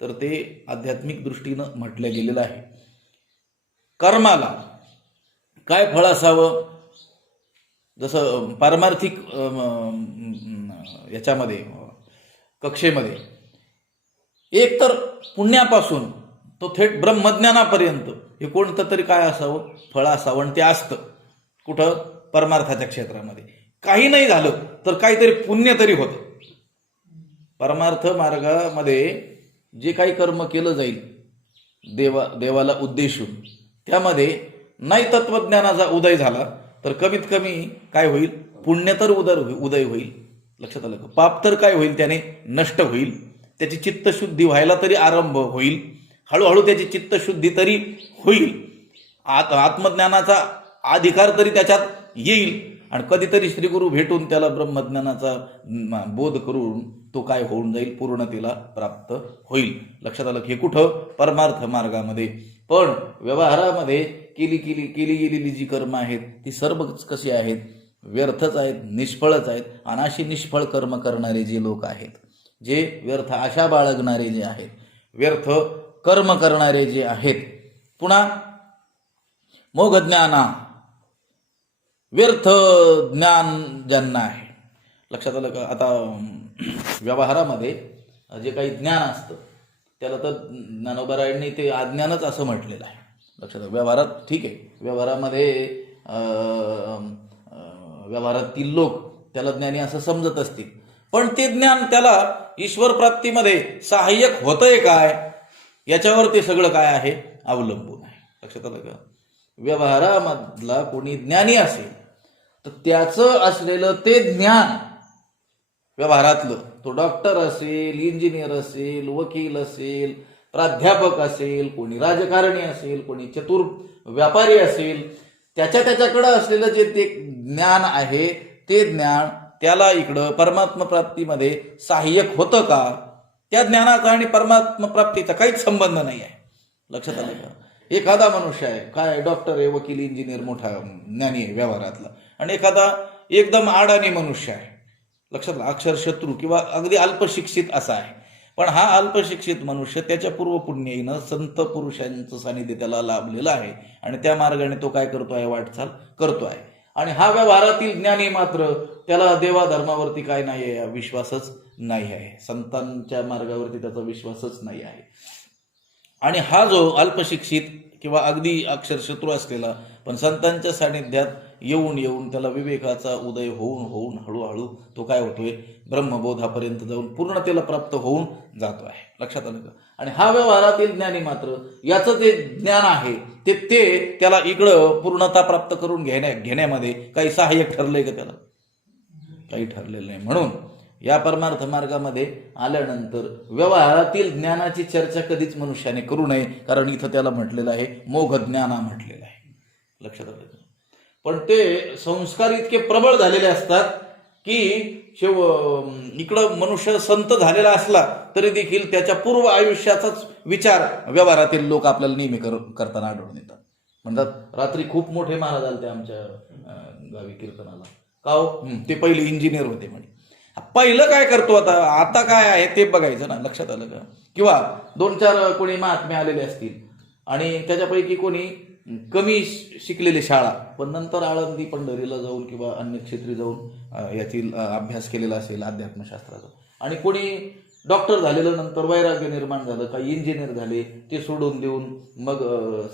तर ते आध्यात्मिक दृष्टीनं म्हटलं गेलेलं आहे. कर्माला काय फळ असावं? जसं पारमार्थिक याच्यामध्ये कक्षेमध्ये एक तर पुण्यापासून तो थेट ब्रह्मज्ञानापर्यंत हे कोणतं तरी काय असावं, फळ असावं, आणि ते असतं कुठं? परमार्थाच्या क्षेत्रामध्ये. काही नाही झालं तर काहीतरी पुण्य तरी होतं. परमार्थ मार्गामध्ये जे काही कर्म केलं जाईल देवाला उद्देशून, त्यामध्ये नाही तत्वज्ञानाचा उदय झाला तर कमीत कमी काय होईल? पुण्य तर उदय होईल. लक्षात आलं का? पाप तर काय होईल? त्याने नष्ट होईल. त्याची चित्तशुद्धी व्हायला तरी आरंभ होईल. हळूहळू त्याची चित्तशुद्धी तरी होईल. आत्मज्ञानाचा अधिकार तरी त्याच्यात येईल. आणि कधीतरी श्रीगुरु भेटून त्याला ब्रह्मज्ञानाचा बोध करून तो काय होऊन जाईल? पूर्णतेला प्राप्त होईल. लक्षात आलं? हे कुठं? परमार्थ मार्गामध्ये. पण व्यवहारामध्ये केली गेलेली जी कर्म आहेत ती सर्वच कशी आहेत? व्यर्थच आहेत, निष्फळच आहेत. आणि अशी निष्फळ कर्म करणारे जे लोक आहेत, जे व्यर्थ आशा बाळगणारे जे आहेत, व्यर्थ कर्म करणारे जे आहेत, पुन्हा मोघज्ञाना, व्यर्थ ज्ञान ज्यांना आहे. लक्षात आलं का? आता व्यवहारामध्ये जे काही ज्ञान असतं त्याला तर ज्ञानोबरायांनी ते अज्ञानच असं म्हटलेलं आहे. लक्षात आलं? व्यवहारात ठीक आहे, व्यवहारामध्ये व्यवहारातील लोक त्याला ज्ञानी असं समजत असतील, पण ते ज्ञान त्याला ईश्वर प्राप्तीमध्ये सहाय्यक होतंय काय, याच्यावर ते सगळं काय आहे? अवलंबून आहे. लक्षात आलं का? व्यवहारामधला कोणी ज्ञानी असेल तर त्याचं असलेलं ते ज्ञान व्यवहारातलं, तो डॉक्टर असेल, इंजिनियर असेल, वकील असेल, प्राध्यापक असेल, कोणी राजकारणी असेल, कोणी चतुर व्यापारी असेल, त्याच्याकडं असलेलं जे ते ज्ञान आहे ते ज्ञान त्याला इकडं परमात्मा प्राप्तीमध्ये सहाय्यक होतं का? त्या ज्ञानाचा आणि परमात्मा प्राप्तीचा काहीच संबंध नाही आहे. लक्षात आलं का? एखादा मनुष्य आहे, काय डॉक्टर आहे, वकील, इंजिनियर, मोठा ज्ञानी आहे व्यवहारातला, आणि एखादा एकदम अडाणी मनुष्य आहे, लक्षात, अक्षरशत्रू किंवा अगदी अल्पशिक्षित असा आहे. पण हा अल्पशिक्षित मनुष्य त्याच्या पूर्वपुण्याईनं संत पुरुषांचं सानिध्य त्याला लाभलेलं आहे आणि त्या मार्गाने तो काय करतो आहे? वाटचाल करतो आहे. आणि हा व्यवहारातील ज्ञानी मात्र त्याला देवाधर्मावरती काय नाही आहे? विश्वासच नाही आहे. संतांच्या मार्गावरती त्याचा विश्वासच नाही आहे. आणि हा जो अल्पशिक्षित किंवा अगदी अक्षरशत्रू असलेला पण संतांच्या सानिध्यात येऊन त्याला विवेकाचा उदय होऊन हळूहळू तो काय होतोय? ब्रह्मबोधापर्यंत जाऊन पूर्णतेला प्राप्त होऊन जातो आहे. लक्षात आलं का? आणि हा व्यवहारातील ज्ञानी मात्र याचं जे ज्ञान आहे ते त्याला इकडं पूर्णता प्राप्त करून घेण्यामध्ये काही सहाय्यक ठरलंय का? त्याला काही ठरलेलं नाही. म्हणून या परमार्थ मार्गामध्ये आल्यानंतर व्यवहारातील ज्ञानाची चर्चा कधीच मनुष्याने करू नये, कारण इथं त्याला म्हटलेलं आहे मोघ ज्ञाना म्हटलेलं आहे. लक्षात आलं? पण ते संस्कार इतके प्रबळ झालेले असतात की इकडं मनुष्य संत झालेला असला तरी देखील त्याच्या पूर्व आयुष्याचाच विचार व्यवहारातील लोक आपल्याला नेहमी करताना आढळून येतात. म्हणतात रात्री खूप मोठे महाराज आले ते आमच्या गावी कीर्तनाला. का हो? ते पहिले इंजिनियर होते म्हणे. पहिलं काय करतो आता काय आहे ते बघायचं ना. लक्षात आलं का? किंवा 2-4 कोणी महात्मे आलेले असतील आणि त्याच्यापैकी कोणी कमी शिकलेली शाळा, पण नंतर आळंदी पंढरीला जाऊन किंवा अन्य क्षेत्री जाऊन यातील अभ्यास केलेला असेल अध्यात्मशास्त्राचा, आणि कोणी डॉक्टर झालेलं नंतर वैराग्य निर्माण झालं, काही इंजिनियर झाले, ते सोडून देऊन मग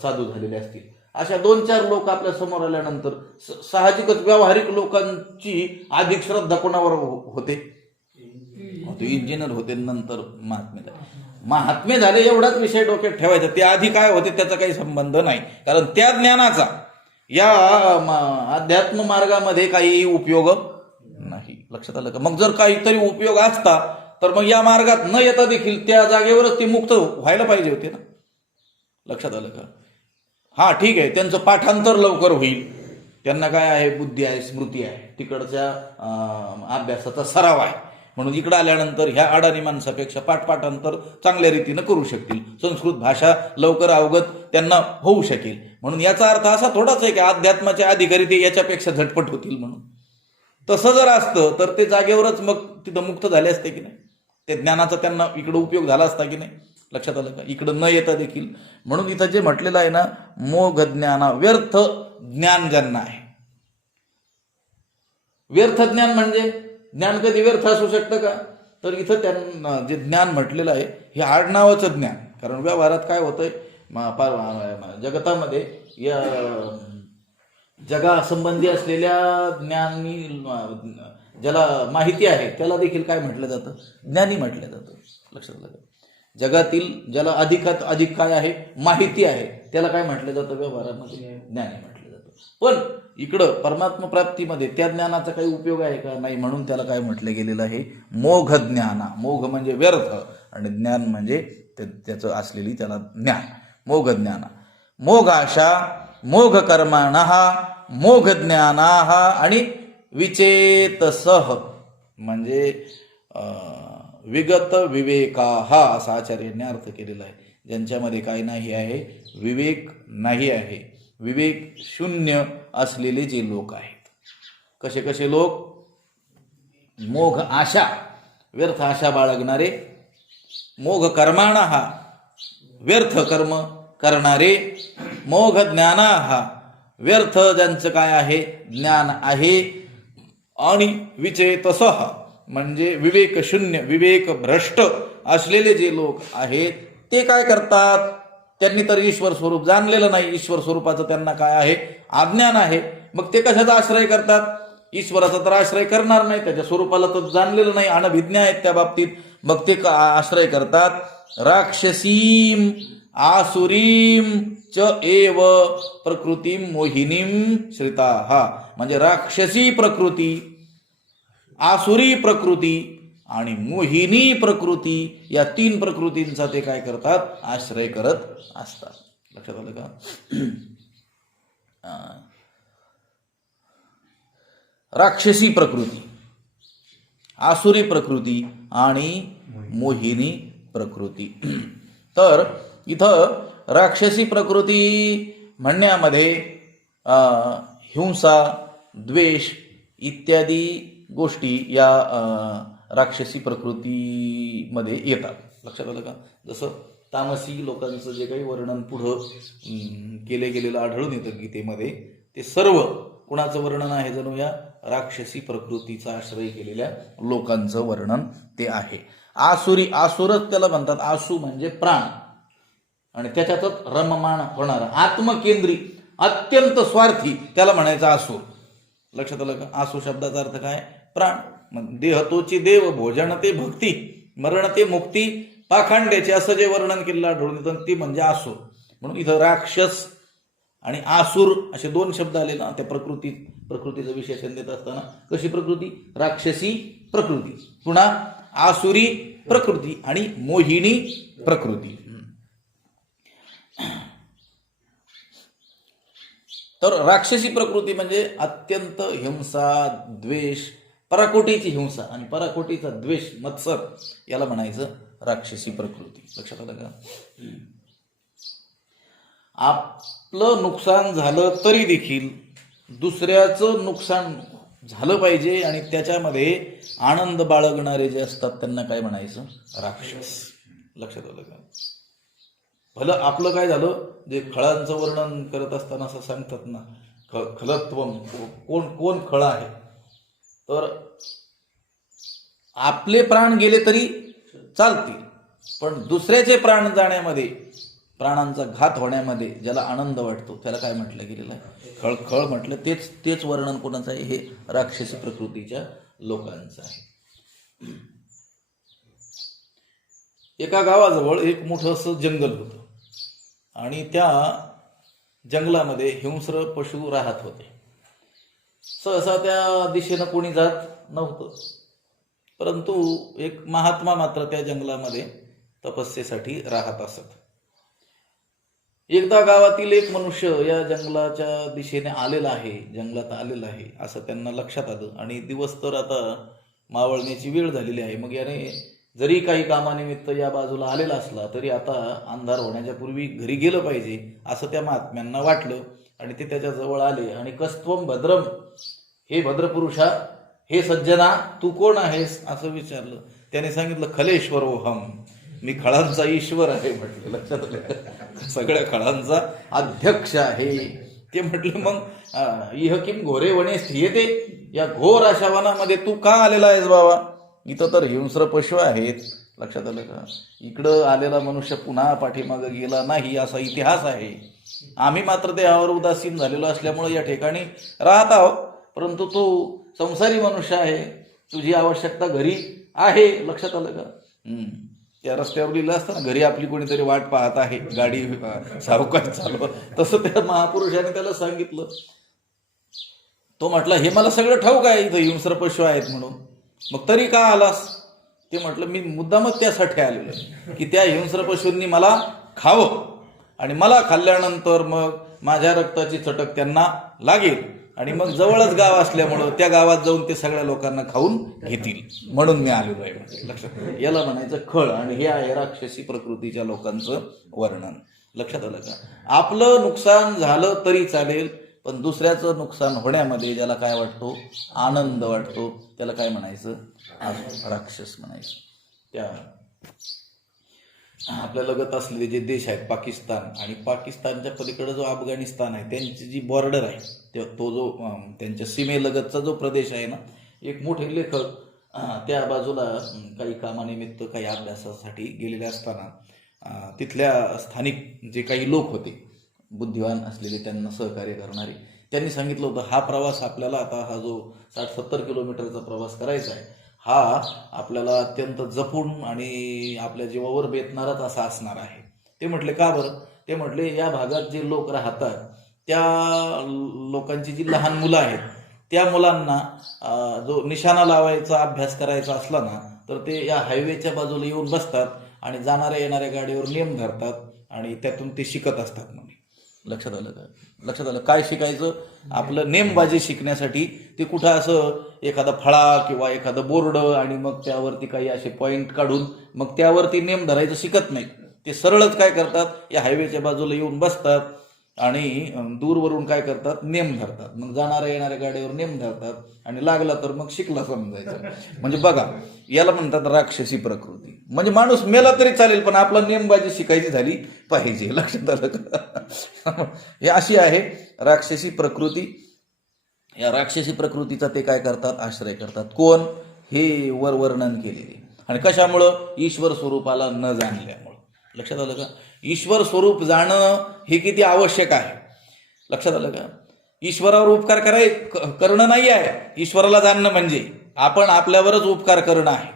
साधू झालेले असतील. अशा 2-4 लोक आपल्या समोर आल्यानंतर साहजिकच व्यावहारिक लोकांची अधिक श्रद्धा कोणावर होते? इंजिनियर होते, नंतर महात्मे झाले एवढाच विषय डोक्यात ठेवायचा. ते आधी काय होते त्याचा काही संबंध नाही, कारण त्या ज्ञानाचा या अध्यात्म मार्गामध्ये काही उपयोग नाही. लक्षात आलं का? मग जर काहीतरी उपयोग असता तर मग या मार्गात न येता देखील त्या जागेवरच ते मुक्त व्हायला पाहिजे होते ना. लक्षात आलं का? हा ठीक आहे, त्यांचं पाठांतर लवकर होईल, त्यांना काय आहे? बुद्धी आहे, स्मृती आहे, तिकडच्या अभ्यासाचा सराव आहे, म्हणून इकडं आल्यानंतर ह्या अडाणी माणसापेक्षा पाठांतर चांगल्या रीतीनं करू शकतील, संस्कृत भाषा लवकर अवगत त्यांना होऊ शकेल. म्हणून याचा अर्थ असा थोडाच आहे की अध्यात्माचे अधिकारी ते याच्यापेक्षा झटपट होतील म्हणून. तसं जर असतं तर ते जागेवरच मग तिथं मुक्त झाले असते की नाही? ते ज्ञानाचा त्यांना इकडं उपयोग झाला असता की नाही? लक्षात आलं का? इकडं न येता देखील. म्हणून इथं जे म्हटलेलं आहे ना, मोघ ज्ञाना, व्यर्थ ज्ञान ज्यांना आहे. व्यर्थ ज्ञान म्हणजे ज्ञान कधी व्यर्थ असू शकतं का? तर इथं त्यांना जे ज्ञान म्हटलेलं आहे हे आडनावाचं ज्ञान. कारण व्यवहारात काय होतंय, जगतामध्ये या जगासंबंधी असलेल्या ज्ञानी ज्याला माहिती आहे त्याला देखील काय म्हटलं जातं, ज्ञानी म्हटलं जातं. लक्षात आलं? जगातील ज्याला अधिकात अधिक काय आहे, माहिती आहे, त्याला काय म्हटलं जातं व्यवहारामध्ये, ज्ञानी म्हटलं जातं. पण इकडं परमात्मा प्राप्तीमध्ये त्या ज्ञानाचा काही उपयोग आहे का, नाही. म्हणून त्याला काय म्हटलं गेलेलं आहे, मोघ ज्ञाना. मोघ म्हणजे व्यर्थ आणि ज्ञान म्हणजे त्याचं असलेली त्याला ज्ञान, मोघ ज्ञाना. मोघ आशा, मोघ कर्माणः, मोघ ज्ञानाः आणि विचेतसः म्हणजे विगत विवेकाः असा आचार्यांनी अर्थ केलेला आहे. ज्यांच्यामध्ये काय नाही आहे, विवेक नाही आहे, विवेक शून्य असलेले जे लोक आहेत. कसे कसे लोक, मोघ आशा, व्यर्थ आशा बाळगणारे, मोघ कर्माणः, व्यर्थ कर्म करणारे, मोघ ज्ञानाः, व्यर्थ ज्यांचं काय आहे, ज्ञान आहे, आणि विचेतसः म्हणजे विवेक शून्य, विवेक भ्रष्ट असलेले जे लोक आहेत ते काय करतात, त्यांनी तर ईश्वर स्वरूप जाणलेलं नाही, ईश्वर स्वरूपाचं त्यांना काय आहे, अज्ञान आहे. मग ते कशाचा आश्रय करतात, ईश्वराचा तर आश्रय करणार नाही, त्याच्या स्वरूपाला तर जाणलेलं नाही, अनभिज्ञ आहेत त्या बाबतीत. मग ते आश्रय करतात राक्षसीम आसुरीम च एव प्रकृतीम मोहिनीम श्रिताः म्हणजे राक्षसी प्रकृती, आसुरी प्रकृती आणि मोहिनी प्रकृती या तीन प्रकृतींचा ते काय करतात, आश्रय करत असतात. लक्षात आलं का? राक्षसी प्रकृती, आसुरी प्रकृती आणि मोहिनी प्रकृती. तर इथं राक्षसी प्रकृती म्हणण्यामध्ये हिंसा, द्वेष इत्यादी गोष्टी या राक्षसी प्रकृतीमध्ये येतात. लक्षात आलं का? जसं तामसी लोकांचं जे काही वर्णन पुढं केले गेलेलं आढळून येतं गीतेमध्ये, ते सर्व कुणाचं वर्णन आहे, जणू या राक्षसी प्रकृतीचा आश्रय केलेल्या लोकांचं वर्णन ते आहे. आसुरी, आसुरच त्याला म्हणतात, आसू म्हणजे प्राण, आणि त्याच्यातच रममाण होणारा, आत्मकेंद्री, अत्यंत स्वार्थी, त्याला म्हणायचं आसुर. लक्षात आलं का? आसू शब्दाचा अर्थ काय, प्राण. मग देहतोची देव, भोजन ते भक्ती, मरण ते मुक्ती, पाखांड्याचे असं जे वर्णन केलेलं आढळून येतं ते म्हणजे आसुर. म्हणून इथं राक्षस आणि आसुर असे दोन शब्द आले ना, त्या प्रकृतीचं विशेषण देत असताना. कशी प्रकृती, राक्षसी प्रकृती, पुन्हा आसुरी प्रकृती आणि मोहिनी प्रकृती. तर राक्षसी प्रकृती म्हणजे अत्यंत हिंसा, द्वेष, पराकोटीची हिंसा आणि पराकोटीचा द्वेष, मत्सर, याला म्हणायचं राक्षसी प्रकृती. लक्षात आलं का? आपलं नुकसान झालं तरी देखील दुसऱ्याचं नुकसान झालं पाहिजे आणि त्याच्यामध्ये आनंद बाळगणारे जे असतात त्यांना काय म्हणायचं, राक्षस. लक्षात आलं का? भलं आपलं काय झालं, जे खळांचं वर्णन करत असताना असं सांगतात ना, खलत्वम, कोण खळ आहे, तर आपले प्राण गेले तरी चालतील, पण दुसऱ्याचे प्राण जाण्यामध्ये, प्राणांचा घात होण्यामध्ये ज्याला आनंद वाटतो त्याला काय म्हटलं गेलेलं आहे, खळ म्हटलं. तेच वर्णन कोणाचं आहे, हे राक्षसी प्रकृतीच्या लोकांचं आहे. एका गावाजवळ एक मोठं असं जंगल होतं आणि त्या जंगलामध्ये हिंस्र पशु राहत होते. सहसा त्या दिशेनं कोणी जात नव्हतं, परंतु एक महात्मा मात्र त्या जंगलामध्ये तपस्येसाठी राहत असत. एकदा गावातील एक मनुष्य या जंगलाच्या दिशेने आलेला आहे, जंगलात आलेला आहे असं त्यांना लक्षात आलं आणि दिवस तर आता मावळण्याची वेळ झालेली आहे. मग याने जरी काही कामानिमित्त या बाजूला आलेला असला तरी आता अंधार होण्याच्या पूर्वी घरी गेलं पाहिजे असं त्या महात्म्यांना वाटलं आणि ते त्याच्या जवळ आले आणि कस्त्वम भद्रम, हे भद्रपुरुषा, हे सज्जना, तू कोण आहेस असं विचारलं. त्याने सांगितलं, खलेश्वरोहम, मी खळांचा ईश्वर आहे म्हटलं. लक्षात आलं? सगळ्या खळांचा अध्यक्ष आहे. ते म्हटलं, मग इह किम घोरे वने स्थियते, या घोर अशा वनामध्ये तू का आलेला आहेस बाबा? इथं तर हिंस्र पशु आहेत. लक्षात आलं का? इकडं आलेला मनुष्य पुन्हा पाठीमागं गेला नाही असा इतिहास आहे. आम्ही मात्र त्यावर उदासीन झालेलो असल्यामुळे या ठिकाणी राहत आहोत. परंतु तो संसारी मनुष्य आहे, तुझी आवश्यकता घरी आहे. लक्षात आलं का? त्या रस्त्यावर लिहिलं असतं ना, घरी आपली कोणीतरी वाट पाहत आहे, गाडी सावकाश चालव. तसं त्या महापुरुषाने त्याला सांगितलं. तो म्हटला, हे मला सगळं ठाऊक आहे इथं हिंस्र पशु आहेत म्हणून, मग तरी का आलास? ते म्हटलं, मी मुद्दामच त्यासाठी आलेलो आहे की त्या हिंस्र पशूंनी मला खावं आणि मला खाल्ल्यानंतर मग माझ्या रक्ताची चटक त्यांना लागेल आणि मग जवळच गाव असल्यामुळं त्या गावात जाऊन ते सगळ्या लोकांना खाऊन घेतील म्हणून मी आलेलो आहे. लक्षात, याला म्हणायचं खळ. आणि हे आहे राक्षसी प्रकृतीच्या लोकांचं वर्णन. लक्षात आलं का? आपलं नुकसान झालं तरी चालेल, पण दुसऱ्याचं नुकसान होण्यामध्ये ज्याला काय वाटतो, आनंद वाटतो, त्याला काय म्हणायचं, राक्षस म्हणायचं. त्या आपल्या लगत असलेले जे देश आहेत पाकिस्तान, आणि पाकिस्तानच्या पलीकडे जो अफगाणिस्तान आहे, त्यांची जी बॉर्डर आहे, तो जो त्यांच्या सीमेलगतचा जो प्रदेश आहे ना, एक मोठे लेखक त्या बाजूला काही कामानिमित्त काही अभ्यासासाठी गेलेले असताना तिथल्या स्थानिक जे काही लोक होते बुद्धिवान असलेले, त्यांना सहकार्य करणारे, त्यांनी सांगितलं होतं, हा प्रवास आपल्याला आता हा जो 60-70 किलोमीटरचा प्रवास करायचा आहे, हा आपल्याला अत्यंत जपून आणि आपल्या जीवावर बेतणाराच असा असणार आहे. ते म्हटले, का बरं? ते म्हटले, या भागात जे लोक राहतात त्या लोकांची जी लहान मुलं आहेत, त्या मुलांना जो निशाणा लावायचा अभ्यास करायचा असला ना, तर ते या हायवेच्या बाजूला येऊन बसतात आणि जाणाऱ्या येणाऱ्या गाडीवर नेम धरतात आणि त्यातून ते शिकत असतात म्हणे. लक्षात आलं का? लक्षात आलं काय शिकायचं? आपलं नेमबाजी शिकण्यासाठी ते कुठं असं एखादा फळा किंवा एखादं बोर्ड आणि मग त्यावरती काही असे पॉइंट काढून मग त्यावरती नेम धरायचं शिकत नाही. ते सरळच काय करतात, या हायवेच्या बाजूला येऊन बसतात आणि दूरवरून काय करतात, नेम धरतात. मग जाणाऱ्या येणाऱ्या गाडीवर नेम धरतात आणि लागला तर मग शिकला समजायचं. म्हणजे बघा, याला म्हणतात राक्षसी प्रकृती. म्हणजे माणूस मेला तरी चालेल, पण आपला नेमबाजी शिकायची झाली पाहिजे. लक्षात आलं का? हे अशी आहे राक्षसी प्रकृती. या राक्षसी प्रकृतीचा ते काय करतात, आश्रय करतात. कोण? हे वर वर्णन केलेले. आणि कशामुळं? ईश्वर स्वरूपाला न जाणल्यामुळं. लक्षात आलं का? ईश्वर स्वरूप जाणं हे किती आवश्यक आहे. लक्षात आलं का? ईश्वरावर उपकार करणं नाही आहे ईश्वराला जाणणं, म्हणजे आपण आपल्यावरच उपकार करणं आहे.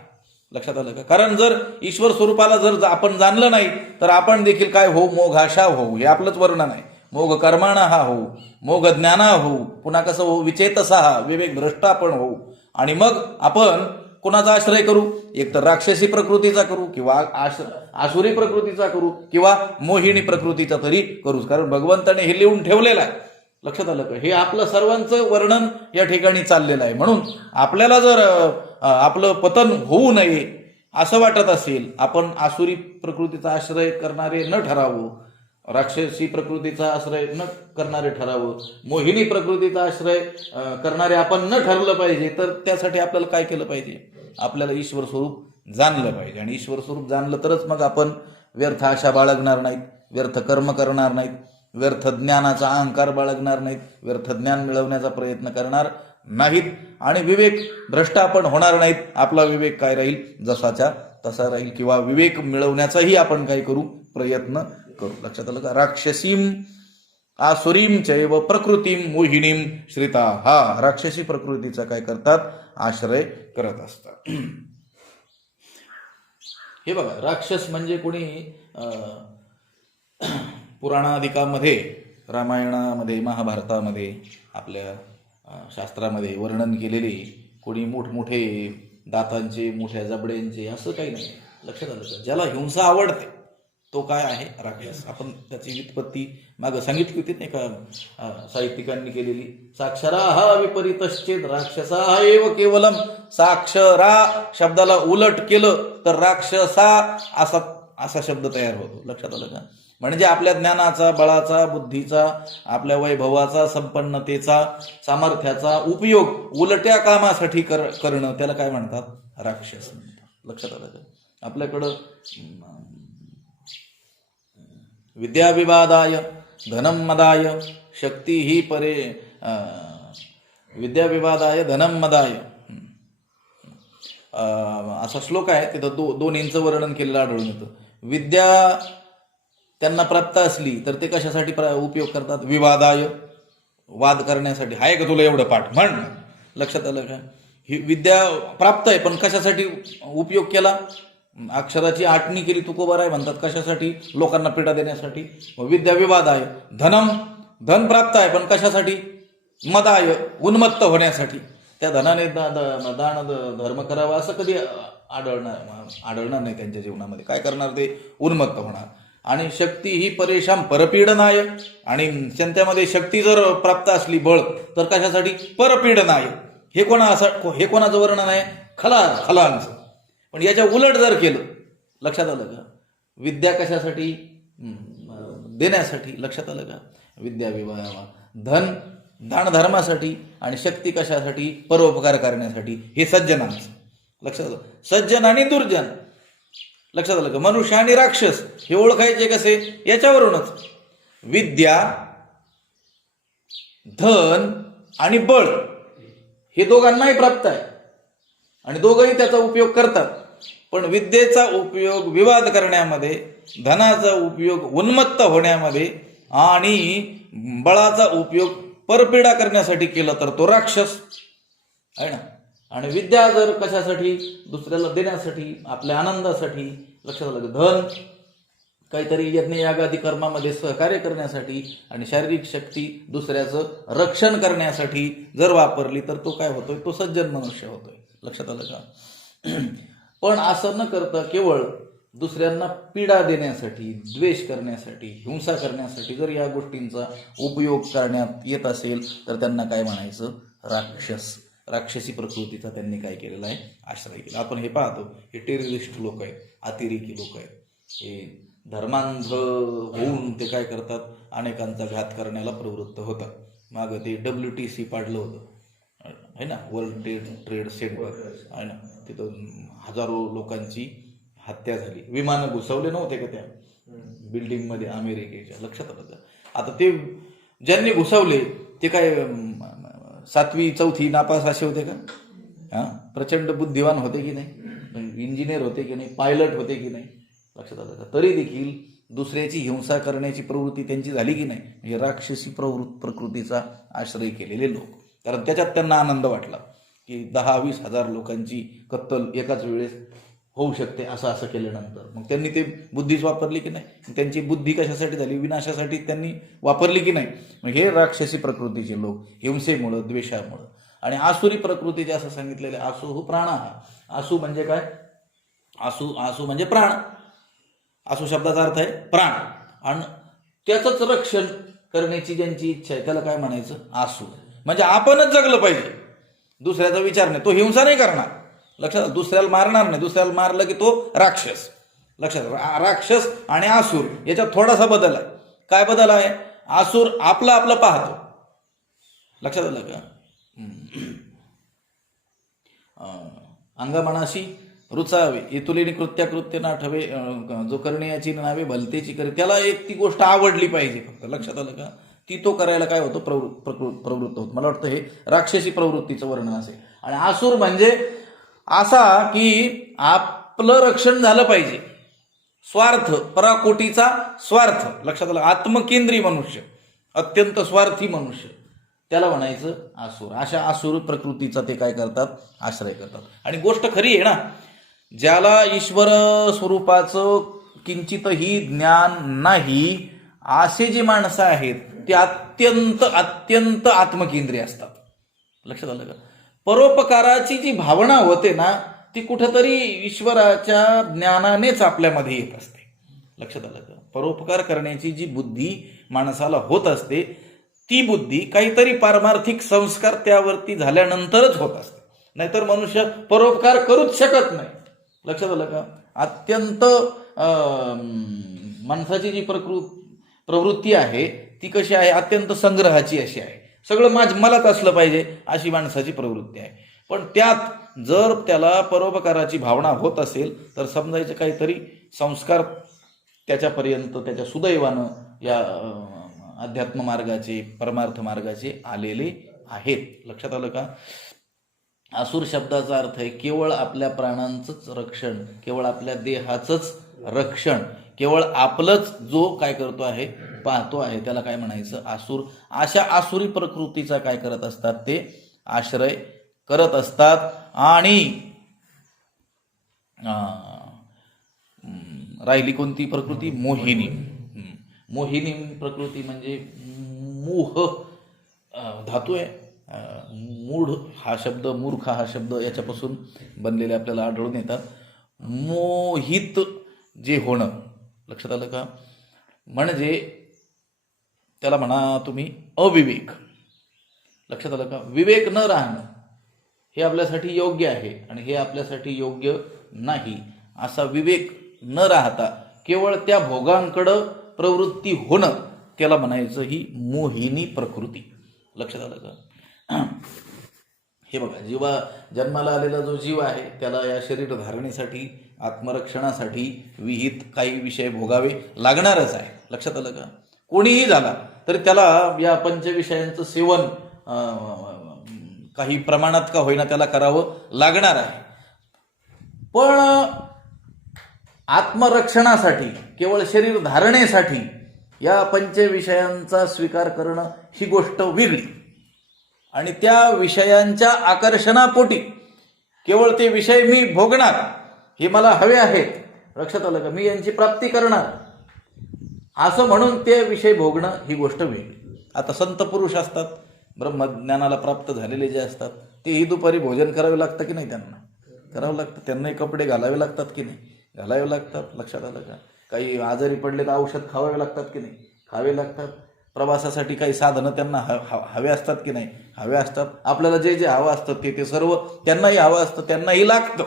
लक्षात आलं का? कारण जर ईश्वर स्वरूपाला जर आपण जाणलं नाही तर आपण देखील काय होऊ, मोघाशा होऊ. हे आपलंच वर्णन आहे. मोघ कर्माणा हा होऊ, मोघ ज्ञाना होऊ, पुन्हा कसं होऊ, विचेतसा हा, विवेक भ्रष्ट आपण होऊ. आणि मग आपण कोणाचा आश्रय करू? एक तर राक्षसी प्रकृतीचा करू किंवा आसुरी प्रकृतीचा करू किंवा मोहिनी प्रकृतीचा तरी करू. कारण भगवंताने हे लिहून ठेवलेलं आहे. लक्षात आलं का? हे आपलं सर्वांचं वर्णन या ठिकाणी चाललेलं आहे. म्हणून आपल्याला जर आपलं पतन होऊ नये असं वाटत असेल, आपण आसुरी प्रकृतीचा आश्रय करणारे न ठरावं, राक्षसी प्रकृतीचा आश्रय न करणारे ठरावं, मोहिनी प्रकृतीचा आश्रय करणारे आपण न ठरलं पाहिजे. तर त्यासाठी आपल्याला काय केलं पाहिजे? आपल्याला ईश्वर स्वरूप जाणलं पाहिजे. आणि ईश्वर स्वरूप जाणलं तरच मग आपण व्यर्थ आशा बाळगणार नाहीत, व्यर्थ कर्म करणार नाहीत, व्यर्थ ज्ञानाचा अहंकार बाळगणार नाहीत, व्यर्थ ज्ञान मिळवण्याचा प्रयत्न करणार नाहीत आणि विवेक भ्रष्ट आपण होणार नाहीत. आपला विवेक काय राहील, जसाच्या तसा राहील, किंवा विवेक मिळवण्याचाही आपण काय करू, प्रयत्न करू. लक्षात आलं का? राक्षसीम आसुरीम चैव प्रकृतीम मोहिनीम श्रिता. हा राक्षसी प्रकृतीचा काय करतात, आश्रय करत असतात. हे बघा, राक्षस म्हणजे कोणी पुराणादिकामध्ये, रामायणामध्ये, महाभारतामध्ये, आपल्या शास्त्रामध्ये वर्णन केलेले कोणी मोठमोठे दातांचे, मोठ्या जबड्यांचे असं काही नाही. लक्षात आलं का? ज्याला हिंसा आवडते तो काय आहे, राक्षस. आपण त्याची व्युत्पत्ती मागं सांगितली होती नाही का, साहित्यिकांनी केलेली. साक्षरा हा विपरीतश्चेद राक्षसा एव केवलम. साक्षरा शब्दाला उलट केलं तर राक्षसा असा शब्द तयार होतो. लक्षात आलं का? म्हणजे आपल्या ज्ञानाचा, बळाचा, बुद्धीचा, आपल्या वैभवाचा, संपन्नतेचा, सामर्थ्याचा उपयोग उलट्या कामासाठी करणं, त्याला काय म्हणतात, राक्षस म्हणतात. लक्षात आलं का? आपल्याकडं विद्याविवादाय धनम मदाय शक्ती ही परे, विद्याविवादाय धनम मदाय असा श्लोक आहे, तिथं 2 वर्णन केलेलं आढळून येतं. विद्या त्यांना प्राप्त असली तर ते कशासाठी उपयोग करतात? विवादाय, वाद करण्यासाठी. आहे का तुला एवढं पाठ म्हण? लक्षात आलं का? ही विद्या प्राप्त आहे, पण कशासाठी उपयोग केला? अक्षराची आटणी केली तुकोबार आहे म्हणतात. कशासाठी? लोकांना पीडा देण्यासाठी. विद्या विवाद आहे. धन प्राप्त आहे, पण कशासाठी? मदाय, उन्मत्त होण्यासाठी. त्या धनाने दान धर्म करावा असं कधी आढळणार नाही त्यांच्या जीवनामध्ये. काय करणार? ते उन्मत्त होणार. आणि शक्ती ही परेशान परपीडनाय, आणि त्यांच्यामध्ये शक्ती जर प्राप्त असली, बळ, तर कशासाठी? परपीडनाय. हे कोणाचं वर्णन आहे? खलांचं. पण याच्या उलट जर केलं, लक्षात आलं का? विद्या कशासाठी? देण्यासाठी. लक्षात आलं का? विद्या विवाह, धन दान धर्मासाठी, आणि शक्ती कशासाठी? परोपकार करण्यासाठी. हे सज्जनांचं. लक्षात आलं? सज्जन आणि दुर्जन. लक्षात आलं का? मनुष्य आणि राक्षस हे ओळखायचे कसे? याच्यावरूनच. विद्या, धन आणि बळ हे दोघांनाही प्राप्त आहे, आणि दोघंही त्याचा उपयोग करतात. पण विद्येचा उपयोग विवाद करण्यामध्ये, धनाचा उपयोग उन्मत्त होण्यामध्ये, आणि बळाचा उपयोग परपीडा करण्यासाठी केला तर तो राक्षस आहे ना. आणि विद्या जर कशासाठी? दुसऱ्याला देण्यासाठी, आपल्या आनंदासाठी. लक्षात आलं? धन काहीतरी यज्ञ यागादी कर्मामध्ये सहकार्य करण्यासाठी, आणि शारीरिक शक्ती दुसऱ्याचं रक्षण करण्यासाठी जर वापरली तर तो काय होतोय? तो सज्जन मनुष्य होतोय. लक्षात आलं का? पण असं न करता केवळ दुसऱ्यांना पीडा देण्यासाठी, द्वेष करण्यासाठी, हिंसा करण्यासाठी जर या गोष्टींचा उपयोग करण्यात येत असेल तर त्यांना काय म्हणायचं? राक्षस. राक्षसी प्रकृतीचा त्यांनी काय केलेला आहे? आश्रय केला. आपण हे पाहतो, हे टेररिस्ट लोक आहेत, अतिरेकी लोक आहेत. हे धर्मांध होऊन ते काय करतात? अनेकांचा घात करण्याला प्रवृत्त होतात. मागं ते WTC पाडलं होतं आहे ना, वर्ल्ड ट्रेड सेंटर आहे ना, तिथं हजारो लोकांची हत्या झाली. विमानं घुसवले नव्हते का त्या बिल्डिंगमध्ये अमेरिकेच्या? लक्षात आलं का? आता ते ज्यांनी घुसवले ते काय 7वी 4थी नापास असे होते का? प्रचंड बुद्धिवान होते की नाही? इंजिनियर होते की नाही? पायलट होते की नाही? लक्षात आलं का? तरी देखील दुसऱ्याची हिंसा करण्याची प्रवृत्ती त्यांची झाली की नाही? म्हणजे राक्षसी प्रकृतीचा आश्रय केलेले लोक. कारण त्याच्यात त्यांना आनंद वाटला की 10-20 हजार लोकांची कत्तल एकाच वेळेस होऊ शकते असं केल्यानंतर. मग त्यांनी ते बुद्धीच वापरली की नाही? त्यांची बुद्धी कशासाठी झाली? विनाशासाठी त्यांनी वापरली की नाही? मग हे राक्षसी प्रकृतीचे लोक हिंसेमुळं, द्वेषामुळं. आणि आसुरी प्रकृतीचे असं सांगितलेले, आसु हो प्राण. आसू म्हणजे काय? आसू म्हणजे प्राण. आसू शब्दाचा अर्थ आहे प्राण. आणि त्याचंच रक्षण करण्याची ज्यांची इच्छा आहे त्याला काय म्हणायचं? आसू. म्हणजे आपणच जगलं पाहिजे, दुसऱ्याचा विचार नाही. तो हिंसा नाही करणार. लक्षात, दुसऱ्याला मारणार नाही. दुसऱ्याला मारलं की तो राक्षस. लक्षात, राक्षस आणि आसूर याच्यात थोडासा बदल आहे. काय बदल आहे? आसूर आपलं पाहतो. लक्षात आलं का? अंगमनाशी रुचावे, इतुलेनी कृत्य नाठवे, जो करण्याची नावे भलतेची करे. त्याला एक ती गोष्ट आवडली पाहिजे फक्त. लक्षात आलं का? ती तो करायला काय होतं? प्रवृत्त होत. मला वाटतं हे राक्षसी प्रवृत्तीचं वर्णन असेल. आणि आसूर म्हणजे असा की आपलं रक्षण झालं पाहिजे. स्वार्थ, पराकोटीचा स्वार्थ. लक्षात आलं? आत्मकेंद्री मनुष्य, अत्यंत स्वार्थी मनुष्य, त्याला म्हणायचं आसूर. अशा आसूर प्रकृतीचा ते काय करतात? आश्रय करतात. आणि गोष्ट खरी आहे ना, ज्याला ईश्वर स्वरूपाचं किंचितही ज्ञान नाही असे जे माणसं आहेत ते अत्यंत आत्मकेंद्रीय असतात. लक्षात आलं का? परोपकाराची जी भावना होते ना ती कुठेतरी ईश्वराच्या ज्ञानानेच आपल्यामध्ये येत असते. लक्षात आलं का? परोपकार करण्याची जी बुद्धी माणसाला होत असते ती बुद्धी काहीतरी पारमार्थिक संस्कार त्यावरती झाल्यानंतरच होत असते. नाहीतर मनुष्य परोपकार करूच शकत नाही. लक्षात आलं का? अत्यंत माणसाची जी प्रवृत्ती आहे ती कशी आहे? अत्यंत संग्रहाची अशी आहे. सगळं मलाच असलं पाहिजे अशी माणसाची प्रवृत्ती आहे. पण त्यात जर त्याला परोपकाराची भावना होत असेल तर समजायचं काहीतरी संस्कार त्याच्यापर्यंत त्याच्या सुदैवानं या अध्यात्म मार्गाचे, परमार्थ मार्गाचे आलेले आहेत. लक्षात आलं का? आसुर शब्दाचा अर्थ आहे केवळ आपल्या प्राणांचंच रक्षण, केवळ आपल्या देहाचंच रक्षण, केवळ आपलंच जो काय करतो आहे, पाहतो आहे, त्याला काय म्हणायचं, आसुर. अशा आसुरी प्रकृतीचा काय करत असतात, ते आश्रय करत असतात. आणि राहिली कोणती प्रकृती, मोहिनी. मोहिनी प्रकृती म्हणजे मोह धातू आहे. मूढ हा शब्द, मूर्ख हा शब्द याच्यापासून बनलेले आपल्याला आढळून येतात. मोहित जे होणं, लक्षात आलं का, म्हणजे त्याला म्हणा तुम्ही अविवेक. लक्षात आलं का, विवेक न राहणं हे आपल्यासाठी योग्य आहे आणि हे आपल्यासाठी योग्य नाही. असा विवेक न राहता केवळ त्या भोगांकडं प्रवृत्ती होणं, त्याला म्हणायचं ही मोहिनी प्रकृती. लक्षात आलं का. हे बघा, जन्माला आलेला जो जीव आहे त्याला या शरीर धारणेसाठी, आत्मरक्षणासाठी विहित काही विषय भोगावे लागणारच आहे. लक्षात आलं का. कोणीही झाला तरी त्याला या पंचविषयांचं सेवन काही प्रमाणात का होईना त्याला करावं लागणार आहे. पण आत्मरक्षणासाठी, केवळ शरीर धारणेसाठी या पंचविषयांचा स्वीकार करणं ही गोष्ट वेगळी. आणि त्या विषयांच्या आकर्षणापोटी केवळ ते विषय मी भोगणार, हे मला हवे आहेत, लक्षात आलं का, मी यांची प्राप्ती करणार, असं म्हणून ते विषय भोगणं ही गोष्ट वेगळी. आता संत पुरुष असतात, ब्रह्मज्ञानाला प्राप्त झालेले जे असतात, तेही दुपारी भोजन करावे लागतं की नाही, त्यांना करावं लागतं. त्यांनाही कपडे घालावे लागतात की नाही, घालावे लागतात. लक्षात आलं का. काही आजारी पडले तर औषध खावावे लागतात की नाही, खावे लागतात. प्रवासासाठी काही साधनं त्यांना हवे असतात की नाही, हवे असतात. आपल्याला जे जे हवं असतं ते सर्व त्यांनाही हवं असतं, त्यांनाही लागतं.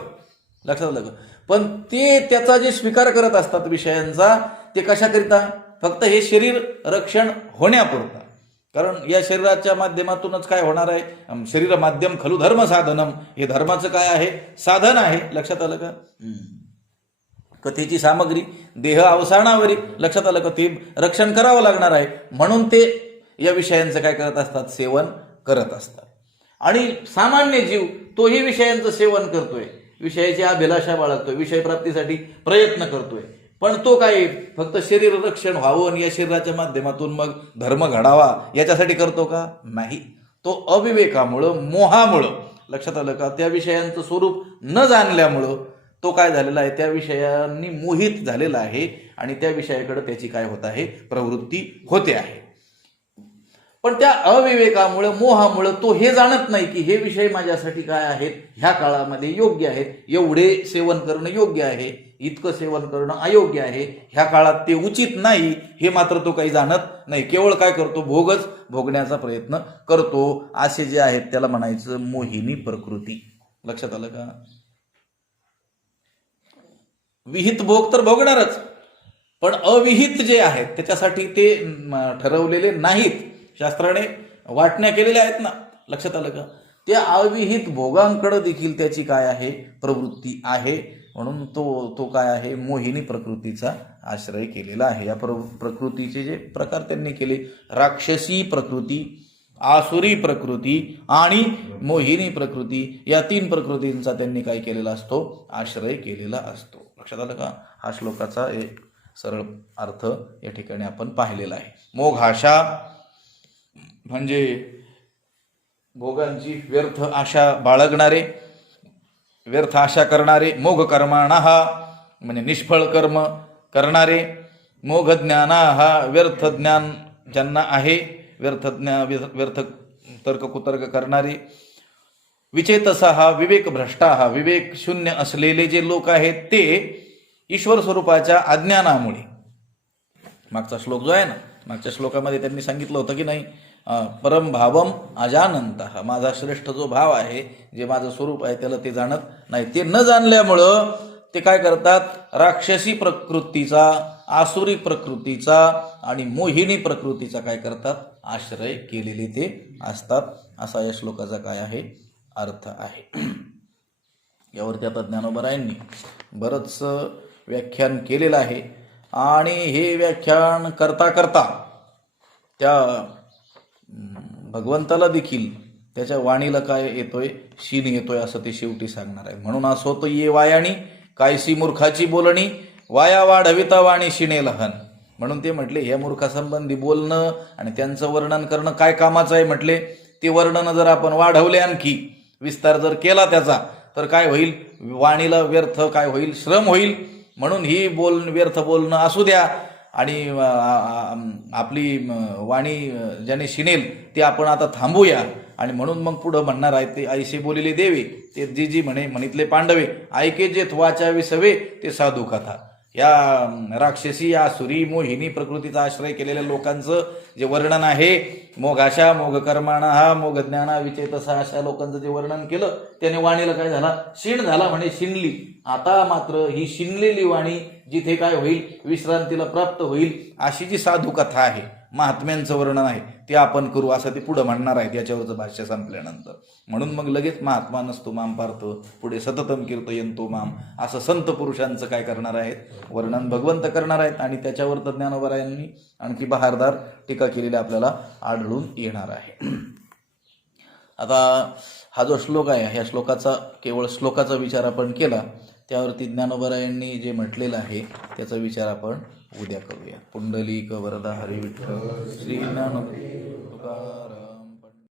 लक्षात आलं का. पण ते त्याचा जे स्वीकार करत असतात विषयांचा, ते कशाकरिता, फक्त हे शरीर रक्षण होण्यापुरता. कारण या शरीराच्या माध्यमातूनच काय होणार आहे, शरीर माध्यम खलु धर्म साधनम, हे धर्माचं काय आहे, साधन आहे. लक्षात आलं का. कथेची सामग्री देह अवसानावरी, लक्षात आलं का, ते रक्षण करावं लागणार आहे, म्हणून ते या विषयांचं काय करत असतात, सेवन करत असतात. आणि सामान्य जीव तोही विषयांचं सेवन करतोय, विषयाची अभिलाषा बाळगतोय, विषय प्राप्तीसाठी प्रयत्न करतोय, पण तो काय फक्त शरीर रक्षण व्हावं आणि या शरीराच्या माध्यमातून मग धर्म घडावा याच्यासाठी करतो का, नाही. तो अविवेकामुळं, मोहामुळं, लक्षात आलं का, त्या विषयांचं स्वरूप न जाणल्यामुळं तो काय झालेला आहे, त्या विषयांनी मोहित झालेला आहे आणि त्या विषयाकडे त्याची काय होत आहे, प्रवृत्ती होते आहे. पण त्या अविवेकामुळे, मोहामुळे तो हे जाणत नाही की हे विषय माझ्यासाठी काय आहेत, ह्या काळामध्ये योग्य आहेत, एवढे सेवन करणं योग्य आहे, इतकं सेवन करणं अयोग्य आहे, ह्या काळात ते उचित नाही, हे मात्र तो काही जाणत नाही. केवळ काय करतो, भोगच भोगण्याचा प्रयत्न करतो. असे जे आहेत त्याला म्हणायचं मोहिनी प्रकृती. लक्षात आलं का. विहित भोग तर भोगणारच, पण अविहित जे आहेत त्याच्यासाठी ते ठरवलेले नाहीत, शास्त्राने वाटण्या केलेल्या आहेत ना. लक्षात आलं का. त्या अविहित भोगांकडे देखील त्याची काय आहे, प्रवृत्ती आहे. म्हणून तो काय आहे, मोहिनी प्रकृतीचा आश्रय केलेला आहे. या प्रकृतीचे जे प्रकार त्यांनी केले, राक्षसी प्रकृती, आसुरी प्रकृती आणि मोहिनी प्रकृती, या 3 प्रकृतींचा त्यांनी काय केलेला असतो, आश्रय केलेला असतो. लक्षात आलं का. हा श्लोकाचा एक सरळ अर्थ या ठिकाणी आपण पाहिलेला आहे. मोघाशा म्हणजे भोगांची व्यर्थ आशा बाळगणारे, व्यर्थ आशा करणारे. मोघ कर्माणः म्हणजे निष्फळ कर्म करणारे. मोघ ज्ञानाः व्यर्थ ज्ञान ज्यांना आहे, व्यर्थ तर्क कुतर्क करणारे. विचेतसः विवेक भ्रष्टाः विवेक शून्य असलेले जे लोक आहेत ते ईश्वर स्वरूपाच्या अज्ञानामुळे. मागचा श्लोक जो आहे ना, मागच्या श्लोकामध्ये त्यांनी सांगितलं होतं की नाही, परम भावम अजानंतः, माझा श्रेष्ठ जो भाव आहे, जे माझं स्वरूप आहे त्याला ते जाणत नाही. ते न जाणल्यामुळं ते काय करतात, राक्षसी प्रकृतीचा, आसुरी प्रकृतीचा आणि मोहिनी प्रकृतीचा काय करतात, आश्रय केलेले ते असतात. असा या श्लोकाचा काय आहे, अर्थ आहे. यावरती आता ज्ञानोबरायांनी बरंच व्याख्यान केलेलं आहे आणि हे व्याख्यान करता करता त्या भगवंताला देखील त्याच्या वाणीला काय येतोय, शीन येतोय असं ते शेवटी सांगणार आहे. म्हणून असं होतं ये वायाणी कायसी मूर्खाची बोलणी, वाया वाढविता वाणी शिणे लहन. म्हणून ते म्हटले ह्या मूर्खासंबंधी बोलणं आणि त्यांचं वर्णन करणं काय कामाचं आहे म्हटले. ते वर्णन जर आपण वाढवले, आणखी विस्तार जर केला त्याचा, तर काय होईल, वाणीला व्यर्थ काय होईल, श्रम होईल. म्हणून ही व्यर्थ बोलणं असू द्या आणि आपली वाणी ज्याने शिनेल ते आपण आता थांबूया. आणि म्हणून मग पुढं म्हणणार आहे ते ऐसे बोलिले देवे ते जी म्हणितले पांडवे, ऐके जे वाचा विसवे ते साधू कथा. या राक्षसी आसुरी मोहिनी प्रकृतीचा आश्रय केलेल्या लोकांचं जे वर्णन आहे, मोघाशा मोघ कर्माणा हा मोघ ज्ञाना विचेतसा, अशा लोकांचं जे वर्णन केलं त्याने वाणीला काय झाला, शिण झाला, म्हणे शिनली. आता मात्र ही शिनलेली वाणी जिथे काय होईल, विश्रांतीला प्राप्त होईल, अशी जी साधू कथा आहे, महात्म्यांचं वर्णन आहे, ते आपण करू असं ते पुढं म्हणणार आहेत याच्यावरचं भाष्य संपल्यानंतर. म्हणून मग लगेच महात्मा नसतो माम पार्थ, पुढे सततम कीर्तयंतो माम, असं संत पुरुषांचं काय करणार आहेत, वर्णन भगवंत करणार आहेत. आणि त्याच्यावर तर ज्ञानोबरायांनी आणखी बहारदार टीका केलेली आपल्याला आढळून येणार आहे. आता हा जो श्लोक आहे, ह्या श्लोकाचा केवळ श्लोकाचा विचार आपण केला, त्यावरती ज्ञानोबरायांनी जे म्हटलेलं आहे त्याचा विचार आपण उद्या करूया. पुंडलिक वरदा हरी विठ्ठल श्री ज्ञानदेव तुकाराम.